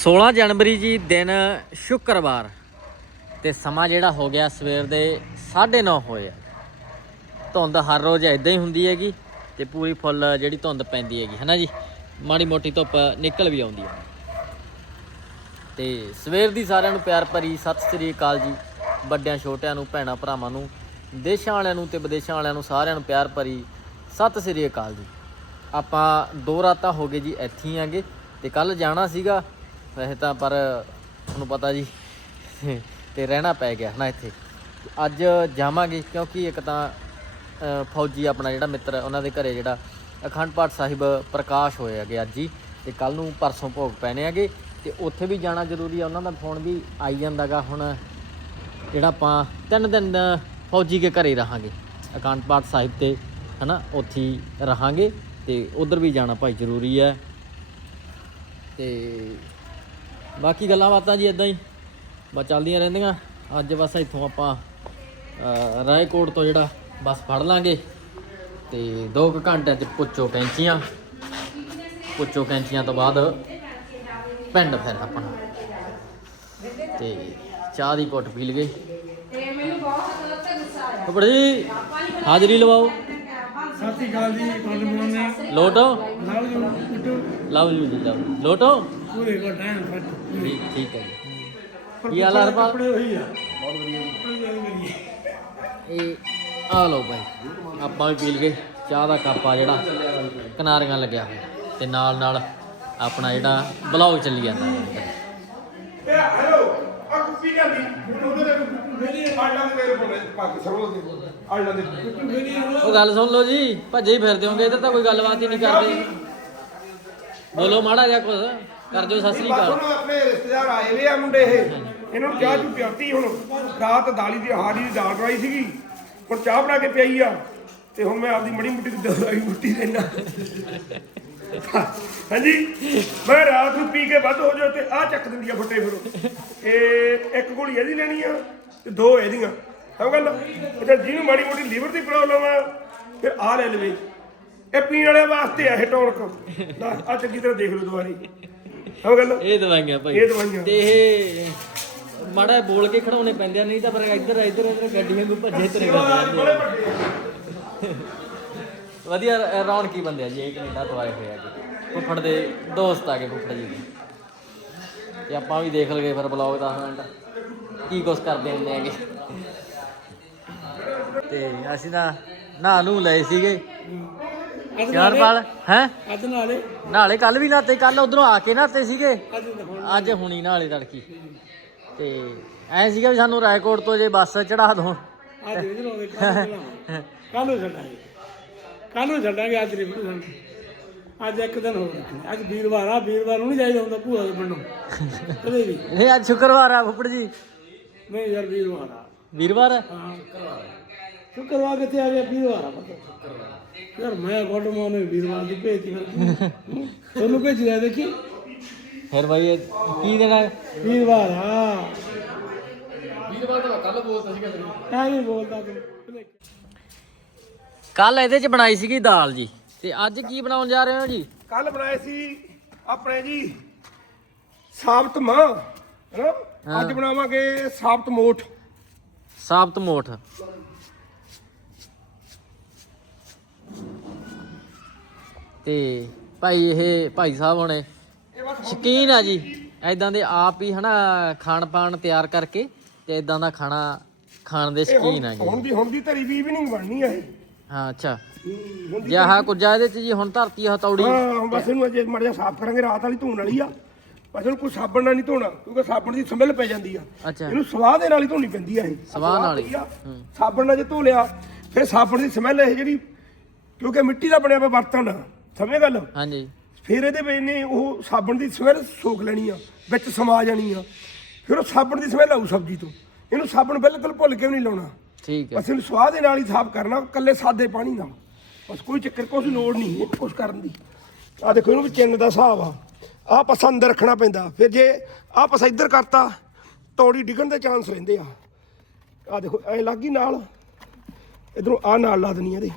16 ਜਨਵਰੀ ਜੀ ਦਿਨ ਸ਼ੁੱਕਰਵਾਰ ਤੇ ਸਮਾਂ ਜਿਹੜਾ ਹੋ ਗਿਆ ਸਵੇਰ ਦੇ 9:30 ਹੋਏ ਆ। ਧੁੰਦ ਹਰ ਰੋਜ਼ ਇਦਾਂ ਹੀ ਹੁੰਦੀ ਹੈਗੀ ਤੇ ਪੂਰੀ ਫੁੱਲ ਜਿਹੜੀ ਧੁੰਦ ਪੈਂਦੀ ਹੈਗੀ, ਹਨਾ ਜੀ? ਮਾੜੀ ਮੋਟੀ ਧੁੱਪ ਨਿਕਲ ਵੀ ਆਉਂਦੀ ਹੈ। ਤੇ ਸਵੇਰ ਦੀ ਸਾਰਿਆਂ ਨੂੰ ਪਿਆਰ ਭਰੀ ਸਤਿ ਸ੍ਰੀ ਅਕਾਲ ਜੀ। ਵੱਡਿਆਂ, ਛੋਟਿਆਂ ਨੂੰ, ਭੈਣਾਂ, ਭਰਾਵਾਂ ਨੂੰ, ਦੇਸ਼ਾਂ ਵਾਲਿਆਂ ਨੂੰ ਤੇ ਵਿਦੇਸ਼ਾਂ ਵਾਲਿਆਂ ਨੂੰ ਸਾਰਿਆਂ ਨੂੰ ਪਿਆਰ ਭਰੀ ਸਤਿ ਸ੍ਰੀ ਅਕਾਲ ਜੀ। ਆਪਾਂ ਦੋ ਰਾਤਾਂ ਹੋ ਗਏ ਜੀ ਇੱਥੇ ਹੀ ਆਂਗੇ ਤੇ ਕੱਲ ਜਾਣਾ ਸੀਗਾ ਵੈਸੇ ਤਾਂ ਪਰ ਤੁਹਾਨੂੰ ਪਤਾ ਜੀ ਤੇ ਰਹਿਣਾ ਪੈ ਗਿਆ ਹਨਾ ਇੱਥੇ। ਅੱਜ ਜਾਵਾਂਗੇ ਕਿਉਂਕਿ ਇੱਕ ਤਾਂ ਫੌਜੀ ਆਪਣਾ ਜਿਹੜਾ ਮਿੱਤਰ ਉਹਨਾਂ ਦੇ ਘਰੇ ਜਿਹੜਾ ਅਖੰਡ ਪਾਠ ਸਾਹਿਬ ਪ੍ਰਕਾਸ਼ ਹੋਏ ਹੈਗੇ ਅੱਜ ਹੀ ਤੇ ਕੱਲ ਨੂੰ ਪਰਸੋਂ ਭੋਗ ਪੈਣੇ ਹੈਗੇ ਤੇ ਉੱਥੇ ਵੀ ਜਾਣਾ ਜ਼ਰੂਰੀ ਹੈ। ਉਹਨਾਂ ਦਾ ਫੋਨ ਵੀ ਆਈ ਜਾਂਦਾਗਾ ਹੁਣ ਜਿਹੜਾ ਆਪਾਂ ਤਿੰਨ ਦਿਨ ਫੌਜੀ ਕੇ ਘਰੇ ਰਹਾਂਗੇ। ਅਖੰਡ ਪਾਠ ਸਾਹਿਬ ਤੇ ਹਨਾ, ਉੱਥੇ ਹੀ ਰਹਾਂਗੇ ਤੇ ਉਧਰ ਵੀ ਜਾਣਾ ਭਾਈ ਜ਼ਰੂਰੀ ਹੈ। ਤੇ ਬਾਕੀ ਗੱਲਾਂ ਬਾਤਾਂ ਜੀ ਇਦਾਂ ਹੀ। ਬਸ ਚੱਲਦੀਆਂ ਰਹਿੰਦੀਆਂ। ਅੱਜ ਬਸ ਇੱਥੋਂ ਆਪਾਂ ਰਾਏਕੋਟ ਤੋਂ ਜਿਹੜਾ ਬੱਸ ਫੜ ਲਾਂਗੇ। ਤੇ 2 ਘੰਟਿਆਂ ਚ ਪੁੱਛੋ ਕੈਂਚੀਆਂ। ਪੁੱਛੋ ਕੈਂਚੀਆਂ ਤੋਂ ਬਾਅਦ ਪਿੰਡ ਫਿਰ ਆਪਣਾ। ਤੇ ਚਾਹ ਦੀ ਘੁੱਟ ਪੀ ਲਈਏ। ਤੇ ਮੈਨੂੰ ਬਹੁਤ ਗੁੱਸਾ ਆਇਆ ਕਪੜੇ ਜੀ ਹਾਜ਼ਰੀ ਲਵਾਓ। ਸਤਿ ਸ਼੍ਰੀ ਅਕਾਲ ਜੀ ਲੋਟੋ। ਲਵ ਯੂ ਜੀ ਲਓ ਲੋਟੋ। ਪੂਰੇ ਕੋ ਟਾਈਮ ਫਟ ਠੀਕ ਠੀਕ ਹੈ ਜੀ। ਕੀ ਹਾਲ ਹੈ ਹਰਪਾਲ ਕੱਪੜੇ ਉਹੀ ਆ। ਬਹੁਤ ਵਧੀਆ ਇਹ ਆ ਲਓ ਭਾਈ ਆਪਾਂ ਵੀ ਪੀ ਲਈਏ। ਚਾਹ ਦਾ ਕੱਪ ਆ ਜਿਹੜਾ ਕਿਨਾਰੀਆਂ ਲੱਗਿਆ ਹੋਇਆ। ਤੇ ਨਾਲ ਨਾਲ ਆਪਣਾ ਜਿਹੜਾ ਬਲੌਗ ਚੱਲੀ ਜਾਂਦਾ ਹੈਲੋ ਆ ਕੁੱਪੀ ਜਾਂਦੀ ਉਹਦੇ ਦੇ ਮੇਰੀ ਆਲਣਾ ਦੇ ਮੇਰੇ ਕੋਲ ਪੱਕ ਸਰੋਂ ਦੇ ਆਲਣਾ ਦੇ ਉਹ ਗੱਲ ਸੁਣ ਲਓ ਜੀ ਭੱਜੇ ਹੀ ਫਿਰਦੇ ਹੋਗੇ ਇੱਧਰ ਤਾਂ ਕੋਈ ਗੱਲਬਾਤ ਹੀ ਨਹੀਂ ਕਰਦੇ। ਬੋਲੋ ਮਾੜਾ ਜਿਹਾ ਕੁਝ ਕਰ ਦਿਓ ਸਤਿ ਸ੍ਰੀ ਅਕਾਲ। ਹੁਣ ਆਪਣੇ ਰਿਸ਼ਤੇਦਾਰ ਆਏ ਵੇ ਆ ਮੁੰਡੇ ਇਹ। ਇਹਨਾਂ ਨੂੰ ਚਾਹ ਚੁ ਪਿਆਤੀ ਹੁਣ। ਰਾਤ ਦਾਲੀ ਦੀ ਹਾਰੀ ਦੀ ਦਾਲ ਬਣਾਈ ਸੀਗੀ। ਹੁਣ ਚਾਹ ਬਣਾ ਕੇ ਪਿਆਈ ਆ। ਤੇ ਹੁਣ ਮੈਂ ਆਪਦੀ ਮੜੀ ਮੁੱਟੀ ਦੀ ਦਵਾਈ ਮੁੱਟੀ ਲੈਣਾ ਹਾਂਜੀ। ਮੈਂ ਰਾਤ ਨੂੰ ਪੀ ਕੇ ਵੱਧ ਹੋ ਜਾਓ ਤੇ ਆ ਚੱਕ ਦਿੰਦੀ ਆ ਫੱਟੇ ਫਿਰ ਇਹ ਇੱਕ ਗੋਲੀ ਇਹਦੀ ਲੈਣੀ ਆ ਤੇ ਦੋ ਇਹਦੀਆਂ। ਸਮਝ ਗੱਲ ਅੱਛਾ ਜਿਹਨੂੰ ਮਾੜੀ ਮੋਟੀ ਲੀਵਰ ਦੀ ਪ੍ਰੋਬਲਮ ਆ ਫਿਰ ਆ ਲੈ ਲਵੇ। ਇਹ ਪੀਣ ਵਾਲੇ ਵਾਸਤੇ ਆ ਇਹ ਟੌਨਕ ਆ ਚੰਗੀ ਤਰ੍ਹਾਂ ਦੇਖ ਲਓ ਦੁਬਾਰੇ। ਸਮਝ ਗੱਲ। ਇਹ ਦਵਾਈਆਂ ਭਾਈ। ਇਹ ਦਵਾਈਆਂ। ਤੇ ਇਹ ਮਾੜਾ ਬੋਲ ਕੇ ਖੜਾਉਣੇ ਪੈਂਦੇ ਆ, ਨਹੀਂ ਤਾਂ ਪਰ ਇੱਧਰ ਇੱਧਰ ਇੱਧਰ ਗੱਡੀਆਂ ਨੂੰ ਭੱਜੇ ਤੁਰੇ। ਵਧੀਆ ਰੌਣਕੀ ਬੰਦੇ ਆ ਜੀ ਇਹ ਕੈਨੇਡਾ ਤੋਂ ਆਏ ਹੋਏ ਆ ਜੀ ਫੁੱਫੜ ਦੇ ਦੋਸਤ ਆ ਗਏ ਫੁੱਫੜ ਜੀ ਦੇ। ਤੇ ਆਪਾਂ ਵੀ ਦੇਖ ਲਗੇ ਫਿਰ ਬਲੌਗ 10 ਮਿੰਟ। ਕੀ ਕੁਛ ਕਰਦੇ ਹੁੰਦੇ ਆਗੇ ਤੇ ਅਸੀਂ ਤਾਂ ਨਹਾ ਨੂੰ ਲਏ ਸੀਗੇ। ਅੱਜ ਚਾਰਪਾਲ ਹੈ? ਅੱਜ ਨਾਲੇ। ਨਾਲੇ ਕੱਲ ਵੀ ਨਹਾਤੇ ਕੱਲ ਉਧਰੋਂ ਆ ਕੇ ਨਹਾਤੇ ਸੀਗੇ। ਅੱਜ ਹੁਣ ਨਾਲੇ ਤੜਕੀ। ਤੇ ਐ ਸੀਗਾ ਵੀ ਸਾਨੂੰ ਰਾਏਕੋਟ ਤੋਂ ਜੇ ਬੱਸ ਚੜਾ ਦੋ। ਅੱਜ ਵੀ ਚਲਾਉਂਦੇ ਕੱਲ ਨੂੰ ਛੱਡਾਂਗੇ। ਕੱਲ ਨੂੰ ਛੱਡਾਂਗੇ ਅੱਜ ਨਹੀਂ ਛੱਡਾਂਗੇ ਅੱਜ ਇੱਕ ਦਿਨ ਹੋਰ ਰੱਖਣਾ। ਅੱਜ ਵੀਰਵਾਰ ਆ ਵੀਰਵਾਰ ਨੂੰ ਨਹੀਂ ਜਾਈਦਾ ਹੁੰਦਾ ਭੂਆ ਦੇ ਪਿੰਡੋਂ। ਕਦੇ ਵੀ। ਇਹ ਅੱਜ ਸ਼ੁੱਕਰਵਾਰ ਆ ਫੁੱਫੜ ਜੀ। ਨਹੀਂ ਯਾਰ ਵੀਰਵਾਰ ਆ। ਵੀਰਵਾਰ? ਹਾਂ ਸ਼ੁੱਕਰਵਾਰ ਕਿੱਥੇ ਆ ਗਿਆ ਵੀਰਵਾਰ ਆ ਪਤਾ ਯਾਰ ਮੈਂ ਗੁੱਡ ਮਾਰਨਿੰਗ ਵੀਰਵਾਰ ਦੀ ਭੇਜੀ ਫਿਰ ਹੂੰ? ਤੁਹਾਨੂੰ ਭੇਜੀ ਆ ਦੇਖੀ ਫਿਰ ਬਾਈ ਇਹ ਕੀ ਦੇਣਾ ਵੀਰਵਾਰ ਆ ਵੀਰਵਾਰ ਤਾਂ ਕੱਲ ਬੋਲਦਾ ਸੀਗਾ ਐ ਨਹੀਂ ਬੋਲਦਾ ਤੂੰ ਕੱਲ ਇਹਦੇ ਚ ਬਣਾਈ ਸੀਗੀ ਦਾਲ ਜੀ। ਤੇ ਅੱਜ ਕੀ ਬਣਾਉਣ ਜਾ ਰਹੇ ਹੋ ਜੀ? ਕੱਲ ਬਣਾਏ ਸੀ ਆਪਣੇ ਜੀ ਸਾਬਤ ਮਾਂ ਹੈਨਾ? ਅੱਜ ਬਣਾਵਾਂਗੇ ਸਾਬਤ ਮੋਠ। ਸਾਬਤ ਮੋਠ। ਤੇ ਭਾਈ ਇਹ ਭਾਈ ਸਾਹਿਬ ਹੋਣੇ ਸ਼ਕੀਨ ਆ ਜੀ। ਐਦਾਂ ਦੇ ਆਪ ਹੀ ਹਨਾ ਖਾਣ ਪਾਣ ਤਿਆਰ ਕਰਕੇ ਤੇ ਇਦਾਂ ਦਾ ਖਾਣਾ ਖਾਣ ਦੇ ਸ਼ਕੀਨ ਆ ਜੀ। ਹੁਣ ਦੀ ਹੁਣ ਦੀ ਧਰੀ ਵੀ ਨਹੀਂ ਬਣਨੀ ਆ ਇਹ। ਹਾਂ ਅੱਛਾ। ਜਿਹਾ ਕੁਝਾ ਇਹਦੇ ਚ ਜੀ ਹੁਣ ਧਰਤੀ ਹਤੌੜੀ ਹਾਂ ਬਸ ਇਹਨੂੰ ਅਜੇ ਮੜਿਆ ਸਾਫ਼ ਕਰਾਂਗੇ ਰਾਤ ਵਾਲੀ ਧੋਣ ਵਾਲੀ ਆ। ਬਸ ਇਹਨੂੰ ਕੋਈ ਸਾਬਣ ਨਾਲ ਨਹੀਂ ਧੋਣਾ ਕਿਉਂਕਿ ਸਾਬਣ ਦੀ ਸਮੈਲ ਪੈ ਜਾਂਦੀ ਆ। ਇਹਨੂੰ ਸਵਾਹ ਦੇ ਨਾਲ ਹੀ ਧੋਣੀ ਪੈਂਦੀ ਆ ਇਹ। ਸਵਾਹ ਨਾਲ ਹੀ। ਆ, ਸਾਬਣ ਨਾਲ ਜੇ ਧੋ ਲਿਆ ਫਿਰ ਸਾਬਣ ਦੀ ਸਮੈਲ ਇਹ ਜਿਹੜੀ ਕਿਉਂਕਿ ਮਿੱਟੀ ਦਾ ਬਣਿਆ ਹੋਇਆ ਬਰਤਨ। ਆ, ਸਮਝ ਗੱਲ। ਹਾਂਜੀ। ਫਿਰ ਇਹਦੇ ਵਿੱਚ ਨੇ ਉਹ ਸਾਬਣ ਦੀ ਸਮੈਲ ਸੋਖ ਲੈਣੀ ਆ ਵਿੱਚ ਸਮਾ ਜਾਣੀ ਆ। ਫਿਰ ਉਹ ਸਾਬਣ ਦੀ ਸਮੈਲ ਆਊ ਸਬਜ਼ੀ ਤੋਂ। ਇਹਨੂੰ ਸਾਬਣ ਬਿਲਕੁਲ ਭੁੱਲ ਕੇ ਵੀ ਨਹੀਂ ਲਾਉਣਾ। ਠੀਕ ਹੈ। ਬਸ ਇਹਨੂੰ ਸਵਾਹ ਦੇ ਨਾਲ ਹੀ ਸਾਫ਼ ਕਰਨਾ ਕੱਲੇ ਸਾਦੇ ਪਾਣੀ ਨਾਲ। ਬਸ ਕੋਈ ਚੱਕਰ ਕੁਛ ਲੋੜ ਨਹੀਂ ਇਹ ਕੁਛ ਕਰਨ ਦੀ। ਆ ਦੇਖੋ ਇਹਨੂੰ ਵੀ ਚਿੰਨ ਦਾ ਹਿਸਾਬ ਆ। ਆਹ ਪਾਸਾ ਅੰਦਰ ਰੱਖਣਾ ਪੈਂਦਾ। ਫਿਰ ਜੇ ਆਹ ਪਾਸਾ ਇੱਧਰ ਕਰਤਾ ਤੌੜੀ ਡਿੱਗਣ ਦੇ ਚਾਂਸ ਰਹਿੰਦੇ ਆ। ਆ ਦੇਖੋ ਐ ਲੱਗੀ ਨਾਲ। ਇਧਰੋਂ ਆ ਨਾਲ ਲਾ ਦੇਣੀ ਇਹਦੇ।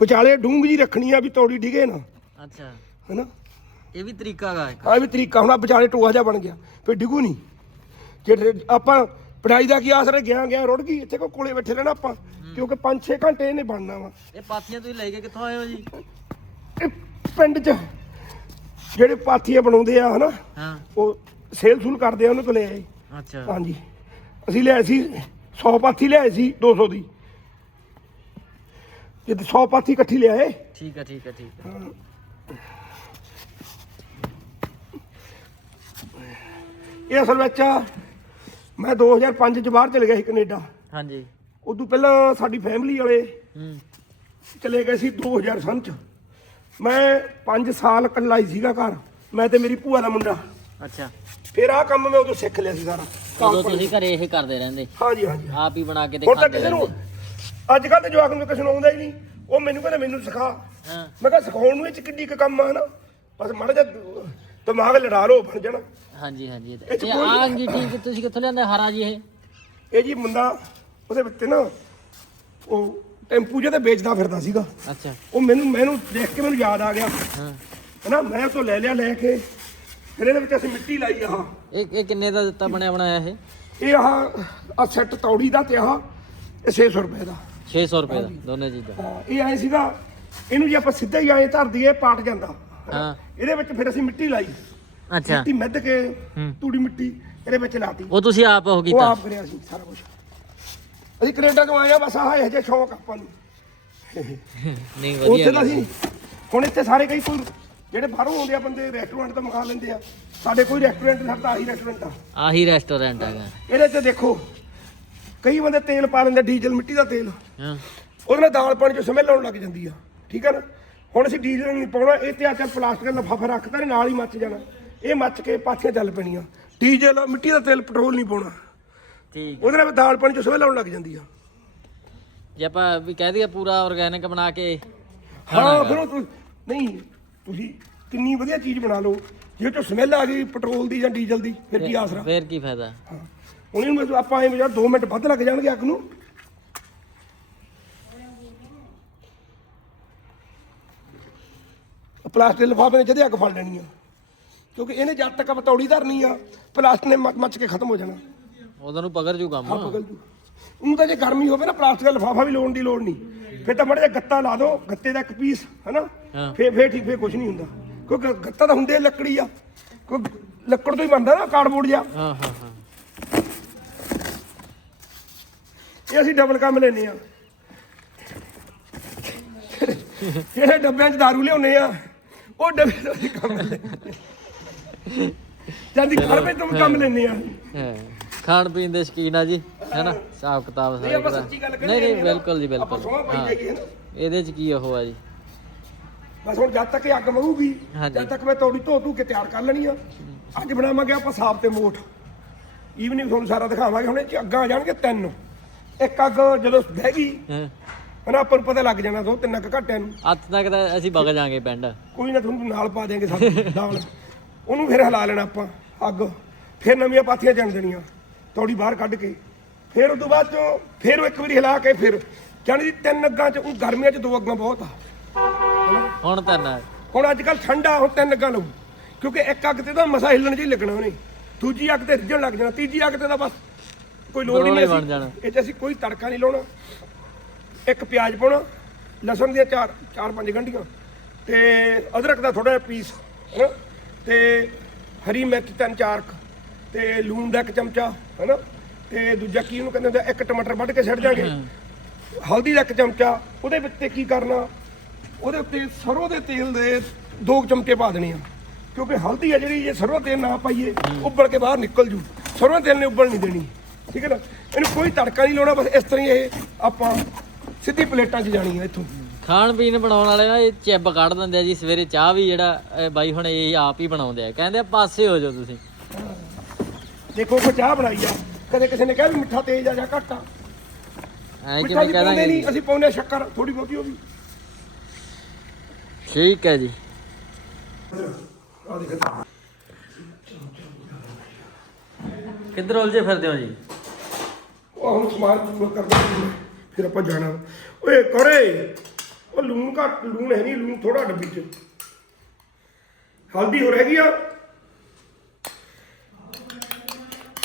ਵਿਚਾਲੇ ਡੂੰਘ ਜੀ ਰੱਖਣੀ ਆ ਵੀ ਤੌੜੀ ਡਿਗੇ ਨਾ। ਅੱਛਾ। ਹੈਨਾ? ਇਹ ਵੀ ਤਰੀਕਾ ਹੈਗਾ ਇੱਕ। ਆ ਵੀ ਤਰੀਕਾ ਹੁਣ ਆਹ ਵਿਚਾਲੇ ਟੋਆ ਜਿਹਾ ਬਣ ਗਿਆ ਫਿਰ ਡਿੱਗੂ ਨਹੀਂ ਜੇ ਆਪਾਂ ਪੜਾਈ ਦਾ ਕੀ ਆਸਰੇ ਗਿਆ ਗਿਆ ਰੁੜ ਗਈ ਇੱਥੇ ਕੋ ਕੋਲੇ ਬੈਠੇ ਰਹਿਣਾ ਆਪਾਂ ਕਿਉਂਕਿ 5-6 ਘੰਟੇ ਇਹਨੇ ਬਣਨਾ ਵਾ। ਇਹ ਪਾਥੀਆਂ ਤੁਸੀਂ ਲੈ ਕੇ ਕਿੱਥੋਂ ਆਏ ਹੋ ਜੀ? ਇਹ ਪਿੰਡ 'ਚ ਜਿਹੜੇ ਪਾਥੀਆਂ ਬਣਾਉਂਦੇ ਆ ਹਨਾ? ਹਾਂ। ਉਹ ਸੇਲ ਸੂਲ ਕਰਦੇ ਆ ਉਹਨੂੰ ਕੋਲੇ ਆਏ। ਅੱਛਾ। ਹਾਂਜੀ। ਅਸੀਂ ਲਿਆਏ ਸੀ 100 ਪਾਥੀ ਲਿਆਏ ਸੀ 200 ਦੀ। ਜੇ 100 ਪਾਥੀ ਇਕੱਠੀ ਲਿਆਏ। ਠੀਕ ਹੈ ਠੀਕ ਹੈ ਠੀਕ ਹੈ। ਇਹ ਅਸਲ ਵਿੱਚ ਮੈਂ 2005 ਚ ਬਾਹਰ ਚਲੇ ਗਿਆ ਸੀ ਕੈਨੇਡਾ। ਹਾਂਜੀ। ਉਦੋਂ ਪਹਿਲਾਂ ਸਾਡੀ ਫੈਮਿਲੀ ਵਾਲੇ ਹੂੰ। ਚਲੇ ਗਏ ਸੀ 2000 ਸੰਨ ਚ। ਮੈਂ 5 ਸਾਲ ਇਕੱਲਾ ਹੀ ਸੀਗਾ ਘਰ। ਮੈਂ ਤੇ ਮੇਰੀ ਭੂਆ ਦਾ ਮੁੰਡਾ। ਅੱਛਾ। ਫਿਰ ਆਹ ਕੰਮ ਮੈਂ ਉਦੋਂ ਸਿੱਖ ਲਿਆ ਸੀ ਸਾਰਾ। ਉਦੋਂ ਤੁਸੀਂ ਘਰੇ ਇਹ ਕਰਦੇ ਰਹਿੰਦੇ। ਹਾਂਜੀ ਹਾਂਜੀ। ਆਪ ਹੀ ਬਣਾ ਕੇ ਤੇ ਹੁਣ ਤਾਂ ਕਿਸੇ ਨੂੰ ਅੱਜ ਕੱਲ੍ਹ ਤੇ ਜਵਾਕ ਨੂੰ ਕਿਸੇ ਨੂੰ ਆਉਂਦਾ ਹੀ ਨਹੀਂ। ਉਹ ਮੈਨੂੰ ਕਹਿੰਦਾ ਮੈਨੂੰ ਸਿਖਾ। ਹਾਂ। ਮੈਂ ਕਿਹਾ ਸਿਖਾਉਣ ਨੂੰ ਇਹ ਚ ਕਿੱਡੀ ਕੁ ਕੰਮ ਆ ਨਾ? ਬਸ ਮਾੜਾ ਜਿਹਾ ਦਿਮਾਗ ਲੜਾ ਲਓ ਬਣ ਜਾਣਾ। ਹਾਂਜੀ ਹਾਂਜੀ ਇਹ ਤੇ ਕੋਈ- ਆਹ ਠੀਕ ਤੁਸੀਂ ਕਿੱਥੋਂ ਲਿਆਂਦੇ ਹਰਾ ਜੀ ਇਹ? ਇਹ ਜੀ ਮੁੰਡਾ ਉਹਦੇ ਵਿੱਚ ਨਾ ਉਹ ਟੈਂਪੂ ਜਿਹਦੇ ਵੇਚਦਾ ਫਿਰਦਾ ਸੀਗਾ। ਅੱਛਾ। ਉਹ ਮੈਨੂੰ ਮੈਨੂੰ ਦੇਖ ਕੇ ਮੈਨੂੰ ਯਾਦ ਆ ਗਿਆ। ਹਾਂ। ਹਨਾ ਮੈਂ ਉਹ ਤੋਂ ਲੈ ਲਿਆ ਲੈ ਕੇ। ਫਿਰ ਇਹਦੇ ਵਿੱਚ ਅਸੀਂ ਮਿੱਟੀ ਲਾਈ ਆਹ ਇਹ ਇਹ ਕਿੰਨੇ ਦਾ ਦਿੱਤਾ ਬਣਿਆ ਬਣਾਇਆ ਇਹ? ਇਹ ਆਹ ਆ ਸੈੱਟ ਤੌੜੀ ਦਾ ਤੇ ਆਹ ਇਹ 600 ਰੁਪਏ ਦਾ। 600 ਰੁਪਏ ਦਾ ਦੋਨੇ ਚੀਜ਼ਾਂ। ਹਾਂ, ਇਹ ਐ ਸੀਗਾ ਇਹਨੂੰ ਜੇ ਆਪਾਂ ਸਿੱਧਾ ਹੀ ਐਂ ਧਰ ਦਈਏ ਪਾਟ ਜਾਂਦਾ। ਹਾਂ। ਇਹਦੇ ਵਿੱਚ ਫਿਰ ਅਸੀਂ ਮਿੱਟੀ ਲਾਈ। ਅੱਛਾ। ਮਿੱਟੀ ਮਿੱਧ ਕੇ ਹੂੰ। ਤੂੜੀ ਮਿੱਟੀ ਇਹਦੇ ਵਿੱਚ ਲਾਤੀ। ਉਹ ਤੁਸੀਂ ਆਪ ਉਹ ਉਹ ਕੀਤਾ ਆਪ ਕਰਿਆ ਸੀ ਸਾਰਾ ਕੁਝ ਅਸੀਂ ਕੈਨੇਡਾ ਤੋਂ ਆਏ ਆ ਬਸ ਆਹ ਇਹੋ ਜਿਹੇ ਸ਼ੌਂਕ ਆਪਾਂ ਨੂੰ। ਨਹੀਂ ਉੱਥੇ ਵਧੀਆ ਤਾਂ ਅਸੀਂ ਹੁਣ ਇੱਥੇ ਸਾਰੇ ਕਈ ਕੋਈ ਜਿਹੜੇ ਬਾਹਰੋਂ ਆਉਂਦੇ ਆ ਬੰਦੇ ਰੈਸਟੋਰੈਂਟ ਤੋਂ ਮੰਗਾ ਲੈਂਦੇ ਆ। ਸਾਡੇ ਕੋਈ ਰੈਸਟੋਰੈਂਟ ਨਹੀਂ ਸਾਡਾ ਆਹੀ ਰੈਸਟੋਰੈਂਟ ਆ। ਆਹੀ ਰੈਸਟੋਰੈਂਟ ਹੈਗਾ। ਇਹਦੇ ਤੇ ਦੇਖੋ ਕਈ ਬੰਦੇ ਤੇਲ ਪਾ ਲੈਂਦੇ ਡੀਜ਼ਲ ਮਿੱਟੀ ਦਾ ਤੇਲ। ਹਾਂ। ਉਹਦੇ ਨਾਲ ਦਾਲ ਪਾਣੀ ਚ ਸਮੈਲ ਆਉਣ ਲੱਗ ਜਾਂਦੀ ਆ। ਠੀਕ ਆ ਨਾ? ਹੁਣ ਅਸੀਂ ਡੀਜ਼ਲ ਨਹੀਂ ਪਾਉਣਾ ਇਹ ਤੇ ਆ ਚੱਲ ਪਲਾਸਟਿਕ ਦਾ ਲਿਫਾਫਾ ਰੱਖਤਾ ਤੇ ਨਾਲ ਹੀ ਮੱਚ ਜਾਣਾ। ਇਹ ਮੱਚ ਕੇ ਪਾਥੀਆਂ ਚੱਲ ਪੈਣੀਆਂ। ਡੀਜ਼ਲ ਮਿੱਟੀ ਦਾ ਤੇਲ ਪੈਟਰੋਲ ਨਹੀਂ ਪਾਉਣਾ। ਠੀਕ ਉਹਦੇ ਨਾਲ ਦਾਲ ਪਾਣੀ ਚ ਸਮੈਲ ਆਉਣ ਲੱਗ ਜਾਂਦੀ ਆ। ਜੇ ਆਪਾਂ ਵੀ ਕਹਿ ਦਈਏ ਪੂਰਾ ਆਰਗੈਨਿਕ ਬਣਾ ਕੇ ਹਾਂ ਫਿਰ ਉਹ ਤੁ- ਨਹੀਂ ਤੁਸੀਂ ਕਿੰਨੀ ਵਧੀਆ ਚੀਜ਼ ਬਣਾ ਲਓ। ਜੇ ਚੋਂ ਸਮੈਲ ਆ ਗਈ ਪੈਟਰੋਲ ਦੀ ਜਾਂ ਡੀਜ਼ਲ ਦੀ ਫਿਰ ਕੀ ਆਸਰਾ? ਫੇਰ ਕੀ ਫਾਇਦਾ? ਹਾਂ। ਹੁਣ ਇਹਨੂੰ ਆਪਾਂ ਐਂ ਯਾਰ 2 ਮਿੰਟ ਵੱਧ ਲੱਗ ਜਾਣਗੇ ਅੱਗ ਨੂੰ। ਪਲਾਸਟਿਕ ਲਿਫਾਫੇ ਨੇ ਜਦੇ ਅੱਗ ਫੜ ਲੈਣੀ ਆ। ਕਿਉਂਕਿ ਇਹਨੇ ਜਦ ਤੱਕ ਪਤੌੜੀ ਧਰਨੀ ਆ ਪਲਾਸਟਿਕ ਨੇ ਮ- ਮੱਚ ਕੇ ਖਤਮ ਹੋ ਜਾਣਾ। ਉਦੋਂ ਨੂੰ ਪਕੜ ਜੂ ਕੰਮ। ਜੂ। ਉਹ ਤਾਂ ਜੇ ਗਰਮੀ ਹੋਵੇ ਨਾ ਪਲਾਸਟਿਕ ਦਾ ਲਿਫਾਫਾ ਵੀ ਲੋਣ ਦੀ ਲੋੜ ਨਹੀਂ। ਫਿਰ ਤਾਂ ਮੜਾ ਗੱਤਾ ਲਾ ਦਿਓ ਗੱਤੇ ਦਾ ਇੱਕ ਪੀਸ ਹਨਾ? ਹਾਂ। ਫੇਰ ਫੇਰ ਠੀਕ ਫੇਰ ਕੁਝ ਨਹੀਂ ਹੁੰਦਾ। ਕਿਉਂਕਿ ਗੱਤਾ ਤਾਂ ਹੁੰਦੇ ਲੱਕੜੀ ਆ। ਕੋਈ ਲੱਕੜ ਤੋਂ ਹੀ ਬਣਦਾ ਨਾ ਕਾਰਡਬੋਰਡ ਜਿਹਾ। ਹਾਂ ਹਾਂ ਹਾਂ। ਇਹ ਅਸੀਂ ਡਬਲ ਕੰਮ ਲੈਨੇ ਆ ਜਿਹੜੇ ਡੱਬਿਆਂ 'ਚ ਦਾਰੂ ਲਿਆਉਨੇ ਆ ਉਹ ਡੱਬੇ ਤੋਂ ਅਸੀਂ ਕੰਮ ਲੈਨੇ ਜਾਂਦੀ ਘਰ ਵਿੱਚ ਤੋਂ ਵੀ ਕੰਮ ਲੈਨੇ ਆ ਹਾਂ। ਖਾਣ ਪੀਣ ਦੇ ਸ਼ਕੀਨ ਆ ਜੀ ਹੈਨਾ? ਹਿਸਾਬ ਕਿਤਾਬ ਸਾਰਾ ਨਹੀਂ ਨਹੀਂ ਬਿਲਕੁਲ ਜੀ ਬਿਲਕੁਲ। ਇਹਦੇ ਚ ਕੀ ਉਹ ਆ ਜੀ? ਬਸ ਹੁਣ ਜਦ ਤੱਕ ਇਹ ਅੱਗ ਮਹੂਗੀ। ਜਦ ਤੱਕ ਮੈਂ ਤੌੜੀ ਧੋ ਧੂ ਕੇ ਤਿਆਰ ਕਰ ਲੈਣੀ ਆ ਅੱਜ ਬਣਾਵਾਂਗੇ ਆਪਾਂ ਸਾਫ਼ ਤੇ ਮੋਠ ਈਵਨਿੰਗ ਤੁਹਾਨੂੰ ਸਾਰਾ ਦਿਖਾਵਾਂਗੇ ਹੁਣ ਇਹ 'ਚ ਅੱਗਾਂ ਆ ਜਾਣਗੇ ਤਿੰਨ। ਇੱਕ ਅੱਗ ਜਦੋਂ ਬਹਿ ਗਈ ਹਾਂ। ਹਨਾ ਆਪਾਂ ਨੂੰ ਪਤਾ ਲੱਗ ਜਾਣਾ ਦੋ ਤਿੰਨ ਅੱਗ ਘਟਿਆਂ ਨੂੰ ਹੱਥ ਤੱਕ ਤਾਂ ਅਸੀਂ ਵਗ ਜਾਾਂਗੇ ਪਿੰਡ। ਕੋਈ ਨਾ ਤੁਹਾਨੂੰ ਨਾਲ ਪਾ ਦੇਾਂਗੇ ਸਾਡੇ ਨਾਲ ਉਹਨੂੰ ਫਿਰ ਹਿਲਾ ਲੈਣਾ ਆਪਾਂ ਅੱਗ। ਫਿਰ ਨਵੀਆਂ ਪਾਥੀਆਂ ਜਣ ਦੇਣੀਆਂ ਤੌੜੀ ਬਾਹਰ ਕੱਢ ਕੇ। ਫਿਰ ਉਸ ਤੋਂ ਬਾਅਦ ਚੋਂ ਫਿਰ ਇੱਕ ਵਾਰੀ ਹਿਲਾ ਕੇ ਫਿਰ ਜਾਣੀ ਦੀ ਤਿੰਨ ਅੱਗਾਂ ਚ ਉਹ ਗਰਮੀਆਂ ਚ ਦੋ ਅੱਗਾਂ ਬਹੁਤ ਆ। ਹੁਣ ਤਾਂ ਨਾ। ਹੁਣ ਅੱਜ ਕੱਲ ਠੰਡਾ ਹੁਣ ਤਿੰਨ ਅੱਗਾਂ ਲਊ। ਕਿਉਂਕਿ ਇੱਕ ਅੱਗ ਤੇ ਤਾਂ ਮਸਾ ਹਿੱਲਣ ਜਿਹੀ ਲੱਗਣਾ ਉਹਨੇ। ਦੂਜੀ ਅੱਗ ਤੇ ਰਿੱਝਣ ਲੱਗ ਜਾਣਾ ਤੀਜੀ ਅੱਗ ਤੇ ਤਾਂ ਬਸ ਕੋਈ ਲੋੜ ਨਹੀਂ ਬਣ ਜਾਣਾ। ਇਹ ਚ ਅਸੀਂ ਕੋਈ ਤੜਕਾ ਨਹੀਂ ਲਾਉਣਾ। ਇੱਕ ਪਿਆਜ਼ ਪਾਉਣਾ ਲਸਣ ਦੀਆਂ ਚਾਰ ਚਾਰ ਪੰਜ ਗੰਢੀਆਂ ਤੇ ਅਦਰਕ ਦਾ ਥੋੜਾ ਜਿਹਾ ਪੀਸ ਹੈਨਾ? ਤੇ ਹਰੀ ਮਿਰਚ ਤਿੰਨ ਚਾਰ ਤੇ ਲੂਣ ਦਾ ਇੱਕ ਚਮਚਾ ਹੈਨਾ? ਤੇ ਦੂਜਾ ਕੀ ਉਹਨੂੰ ਕਹਿੰਦੇ ਹੁੰਦੇ ਇੱਕ ਟਮਾਟਰ ਵੱਢ ਕੇ ਛੱਡ ਜਾਗੇ ਹਲਦੀ ਦਾ ਇੱਕ ਚਮਚਾ ਉਹਦੇ ਵਿੱਚ ਤੇ ਕੀ ਕਰਨਾ? ਉਹਦੇ ਉੱਤੇ ਸਰੋਂ ਦੇ ਤੇਲ ਦੇ ਦੋ ਚਮਚੇ ਪਾ ਦੇਣੇ ਆ। ਕਿਉਂਕਿ ਹਲਦੀ ਆ ਜਿਹੜੀ ਜੇ ਸਰੋਂ ਦਾ ਤੇਲ ਨਾ ਪਾਈਏ ਉੱਬਲ ਕੇ ਬਾਹਰ ਨਿਕਲ ਜੂ। ਸਰੋਂ ਦੇ ਤੇਲ ਨੇ ਉੱਬਲ ਨਹੀਂ ਦੇਣੀ। ਠੀਕ ਹੈ ਨਾ? ਇਹਨੂੰ ਕੋਈ ਤੜਕਾ ਨਹੀਂ ਲਾਉਣਾ ਬਸ ਇਸ ਤਰ੍ਹਾਂ ਹੀ ਇਹ ਆਪਾਂ ਸਿੱਧੀ ਪਲੇਟਾਂ 'ਚ ਜਾਣੀ ਆ ਇੱਥੋਂ। ਖਾਣ ਪੀਣ ਬਣਾਉਣ ਵਾਲੇ ਨਾ ਇਹ ਚਿੱਬ ਕੱਢ ਦਿੰਦੇ ਆ ਜੀ ਸਵੇਰੇ ਚਾਹ ਵੀ ਜਿਹੜਾ ਇਹ ਬਾਈ ਹੁਣ ਇਹ ਆਪ ਹੀ ਬਣਾਉਂਦੇ ਆ। ਕਹਿੰਦੇ ਆ ਪਾਸੇ ਹੋ ਜਾਓ ਤੁਸੀਂ। ਦੇਖੋ ਕੋ ਚਾਹ ਬਣਾਈ ਆ। ਕਦੇ ਕਿਸੇ ਨੇ ਕਿਹਾ ਵੀ ਮਿੱਠਾ ਤੇਜ਼ ਆ ਜਾਂ ਘੱਟ ਆ। ਐ ਮਿੱਠਾ ਕਿਵੇਂ ਜੀ ਕਹਿ ਪਾਉਂਦੇ ਦਾਂਗੇ ਨਹੀਂ? ਅਸੀਂ ਪਾਉਂਦੇ ਸ਼ੱਕਰ ਥੋੜੀ ਬਹੁਤੀ ਉਹ ਵੀ। ਠੀਕ ਹੈ ਜੀ। ਆ ਦੇਖ। ਕਿੱਧਰ ਉਲਝੇ ਫਿਰਦੇ ਹੋ ਜੀ? ਉਹ ਹੁਣ ਸਮਾਨ ਪੂਰਾ ਕਰਦਾ ਸੀ, ਫਿਰ ਆਪਾਂ ਜਾਣਾ। ਓਏ ਕੋਰੇ ਉਹ ਲੂਣ ਘੱਟ ਲੂਣ ਹੈ ਨਹੀਂ ਲੂਣ ਥੋੜਾ ਡੱਬੀ 'ਚ ਹਲਦੀ ਹੋ ਰਹਿ ਆ?